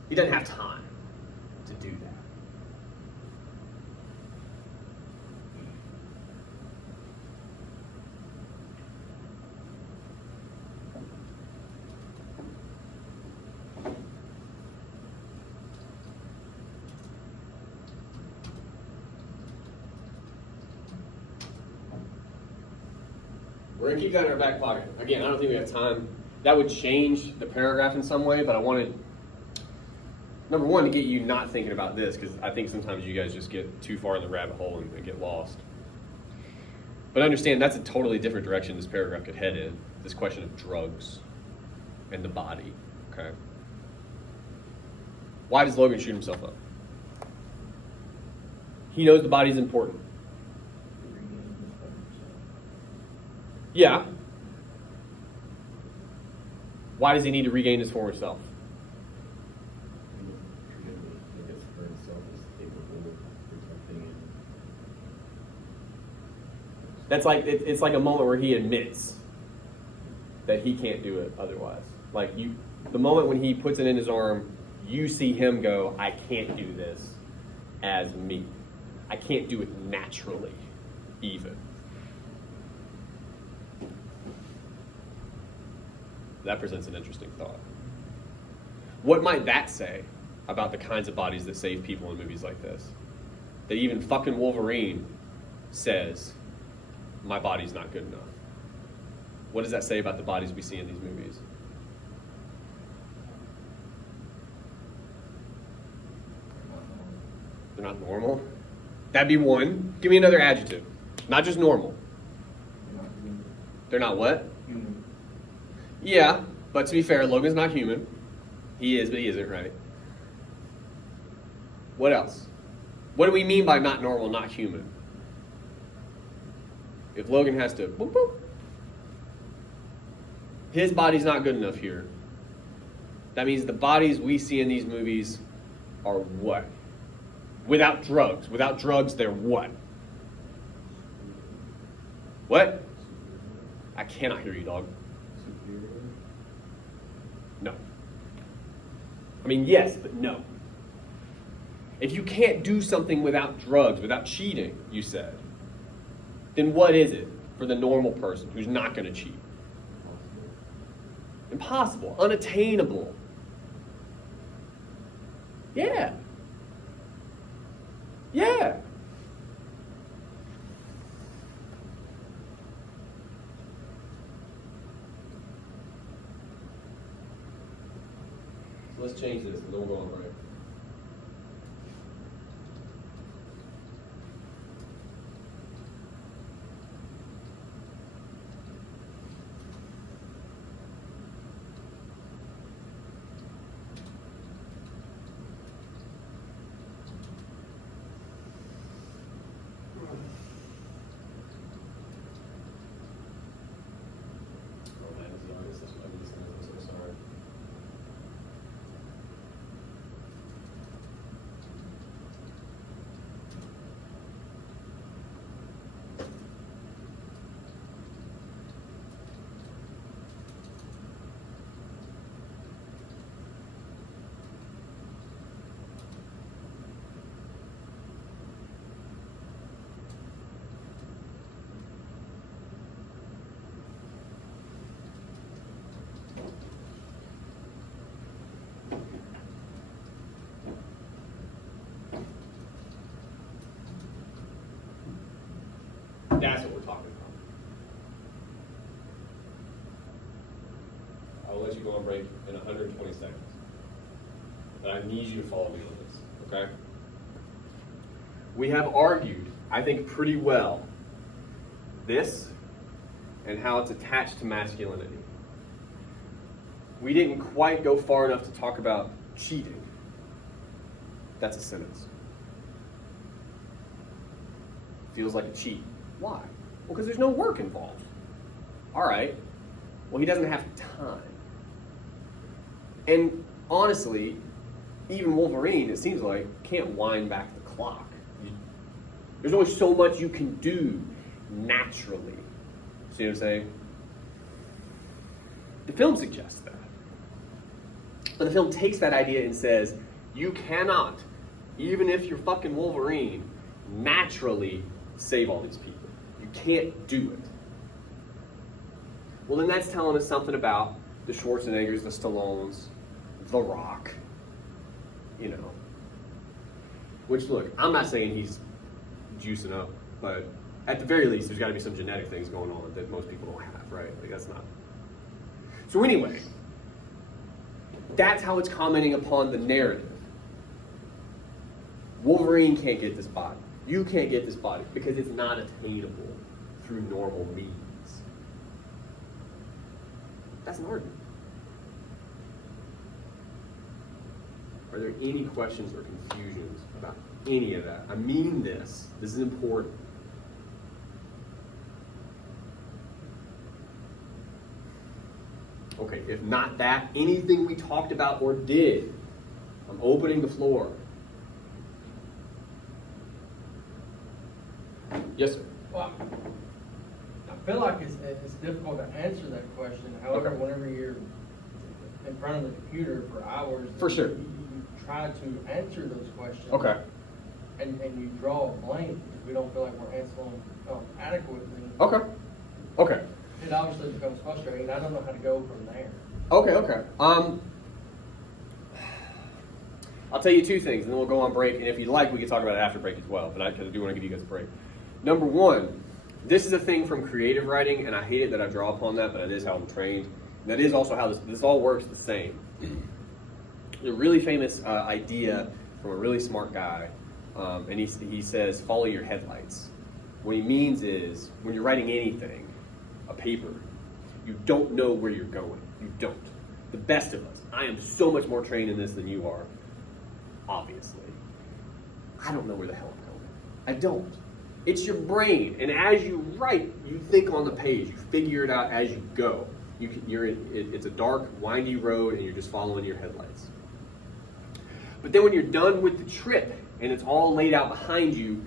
He doesn't have time to do that. We're going to keep that in our back pocket. Again, I don't think we have time. That would change the paragraph in some way, but I wanted, number one, to get you not thinking about this, because I think sometimes you guys just get too far in the rabbit hole and get lost. But understand that's a totally different direction this paragraph could head in, this question of drugs and the body, okay? Why does Logan shoot himself up? He knows the body's important. Yeah. Why does he need to regain his former self? I guess for himself is capable of protecting it. That's it's like a moment where he admits that he can't do it otherwise. The moment when he puts it in his arm, you see him go, I can't do this as me. I can't do it naturally, even. That presents an interesting thought. What might that say about the kinds of bodies that save people in movies like this? That even fucking Wolverine says, my body's not good enough. What does that say about the bodies we see in these movies? They're not normal? That'd be one. Give me another adjective. Not just normal. They're not what? Human. Yeah, but to be fair, Logan's not human. He is, but he isn't, right? What else? What do we mean by not normal, not human? If Logan has to, boop, boop, his body's not good enough here. That means the bodies we see in these movies are what? Without drugs. Without drugs, they're what? What? I cannot hear you, dog. Superior. No. I mean, yes, but no. If you can't do something without drugs, without cheating, you said, then what is it for the normal person who's not going to cheat? Impossible. Unattainable. Yeah. Yeah. So let's change this and then we'll go on break. to go on break in 120 seconds. And I need you to follow me on this, okay? We have argued, I think pretty well, this and how it's attached to masculinity. We didn't quite go far enough to talk about cheating. That's a sentence. Feels like a cheat. Why? Well, because there's no work involved. All right. Well, he doesn't have time. And honestly, even Wolverine, it seems like, can't wind back the clock. There's only so much you can do naturally. See what I'm saying? The film suggests that. But the film takes that idea and says, you cannot, even if you're fucking Wolverine, naturally save all these people. You can't do it. Well, then that's telling us something about the Schwarzeneggers, the Stallones, The Rock, you know. Which, look, I'm not saying he's juicing up, but at the very least, there's got to be some genetic things going on that most people don't have, right? Like, that's not. So anyway, that's how it's commenting upon the narrative. Wolverine can't get this body. You can't get this body because it's not attainable through normal means. That's an argument. Are there any questions or confusions about any of that? I mean this. This is important. Okay, if not that, anything we talked about or did, I'm opening the floor. Yes, sir. Well, I feel like it's difficult to answer that question. However, Okay. whenever you're in front of the computer for hours, For sure. you try to answer those questions. Okay. And you draw a blank because we don't feel like we're answering adequately. Okay. Okay. It obviously becomes frustrating. I don't know how to go from there. Okay. I'll tell you two things, and then we'll go on break. And if you'd like, we can talk about it after break as well. But I do want to give you guys a break. Number one, this is a thing from creative writing, and I hate it that I draw upon that, but it is how I'm trained. And that is also how this all works the same. A really famous idea from a really smart guy, and he says, follow your headlights. What he means is, when you're writing anything, a paper, you don't know where you're going. You don't. The best of us. I am so much more trained in this than you are, obviously. I don't know where the hell I'm going. I don't. It's your brain, and as you write, you think on the page. You figure it out as you go. It's a dark, windy road, and you're just following your headlights. But then when you're done with the trip, and it's all laid out behind you,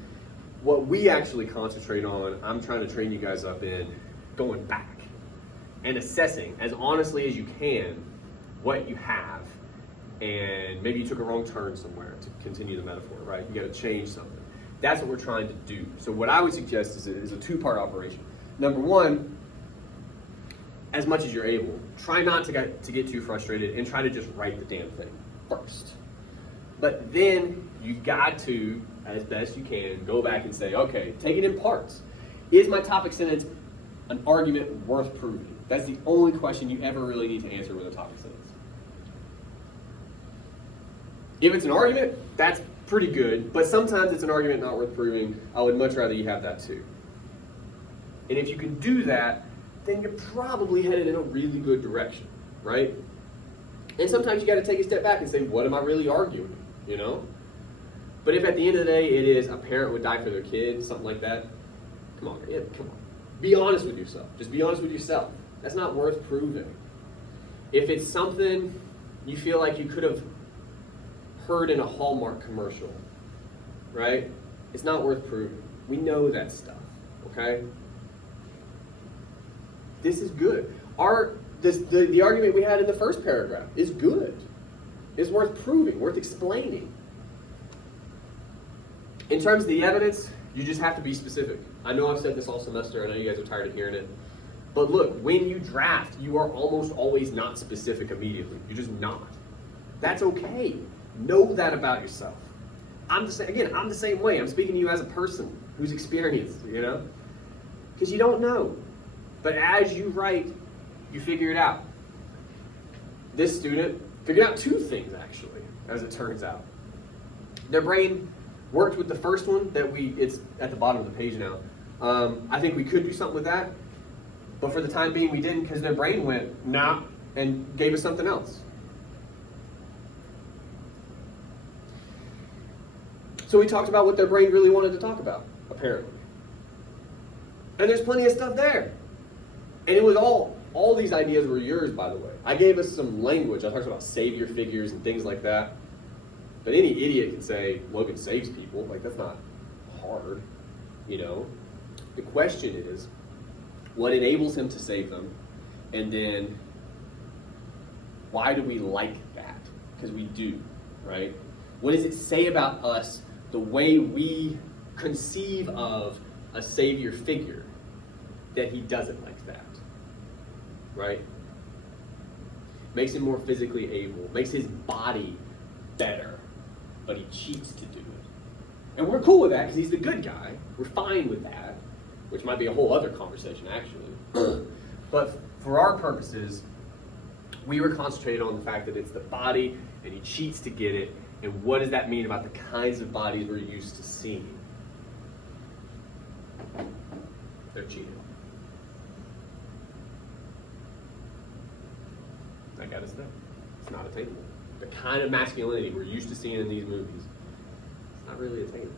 what we actually concentrate on, I'm trying to train you guys up in going back and assessing as honestly as you can what you have, and maybe you took a wrong turn somewhere, to continue the metaphor, right? You got to change something. That's what we're trying to do. So what I would suggest is a two-part operation. Number one, as much as you're able, try not to get too frustrated and try to just write the damn thing first. But then you got to, as best you can, go back and say, okay, take it in parts. Is my topic sentence an argument worth proving? That's the only question you ever really need to answer with a topic sentence. If it's an argument, that's pretty good, but sometimes it's an argument not worth proving. I would much rather you have that too. And if you can do that, then you're probably headed in a really good direction, right? And sometimes you got to take a step back and say, what am I really arguing, you know? But if at the end of the day it is a parent would die for their kid, something like that, come on. Be honest with yourself. Just be honest with yourself. That's not worth proving. If it's something you feel like you could have heard in a Hallmark commercial, right? It's not worth proving. We know that stuff, okay? This is good. The argument we had in the first paragraph is good. It's worth proving, worth explaining. In terms of the evidence, you just have to be specific. I know I've said this all semester. I know you guys are tired of hearing it. But look, when you draft, you are almost always not specific immediately. You're just not. That's okay. Know that about yourself. I'm the same way. I'm speaking to you as a person who's experienced, you know? Because you don't know. But as you write, you figure it out. this student figured out two things, actually, as it turns out. Their brain worked with the first one it's at the bottom of the page now. I think we could do something with that, but for the time being we didn't, because their brain went, nah, and gave us something else. So we talked about what their brain really wanted to talk about, apparently. And there's plenty of stuff there. And it was all these ideas were yours, by the way. I gave us some language. I talked about savior figures and things like that. But any idiot can say, Logan saves people. Like, that's not hard, you know? The question is, what enables him to save them? And then, why do we like that? Because we do, right? What does it say about us, the way we conceive of a savior figure, that he doesn't like that, right? Makes him more physically able, makes his body better, but he cheats to do it. And we're cool with that because he's the good guy. We're fine with that, which might be a whole other conversation, actually. But for our purposes, we were concentrated on the fact that it's the body and he cheats to get it. And what does that mean about the kinds of bodies we're used to seeing? They're cheating. That got us there. It's not attainable. The kind of masculinity we're used to seeing in these movies, it's not really attainable.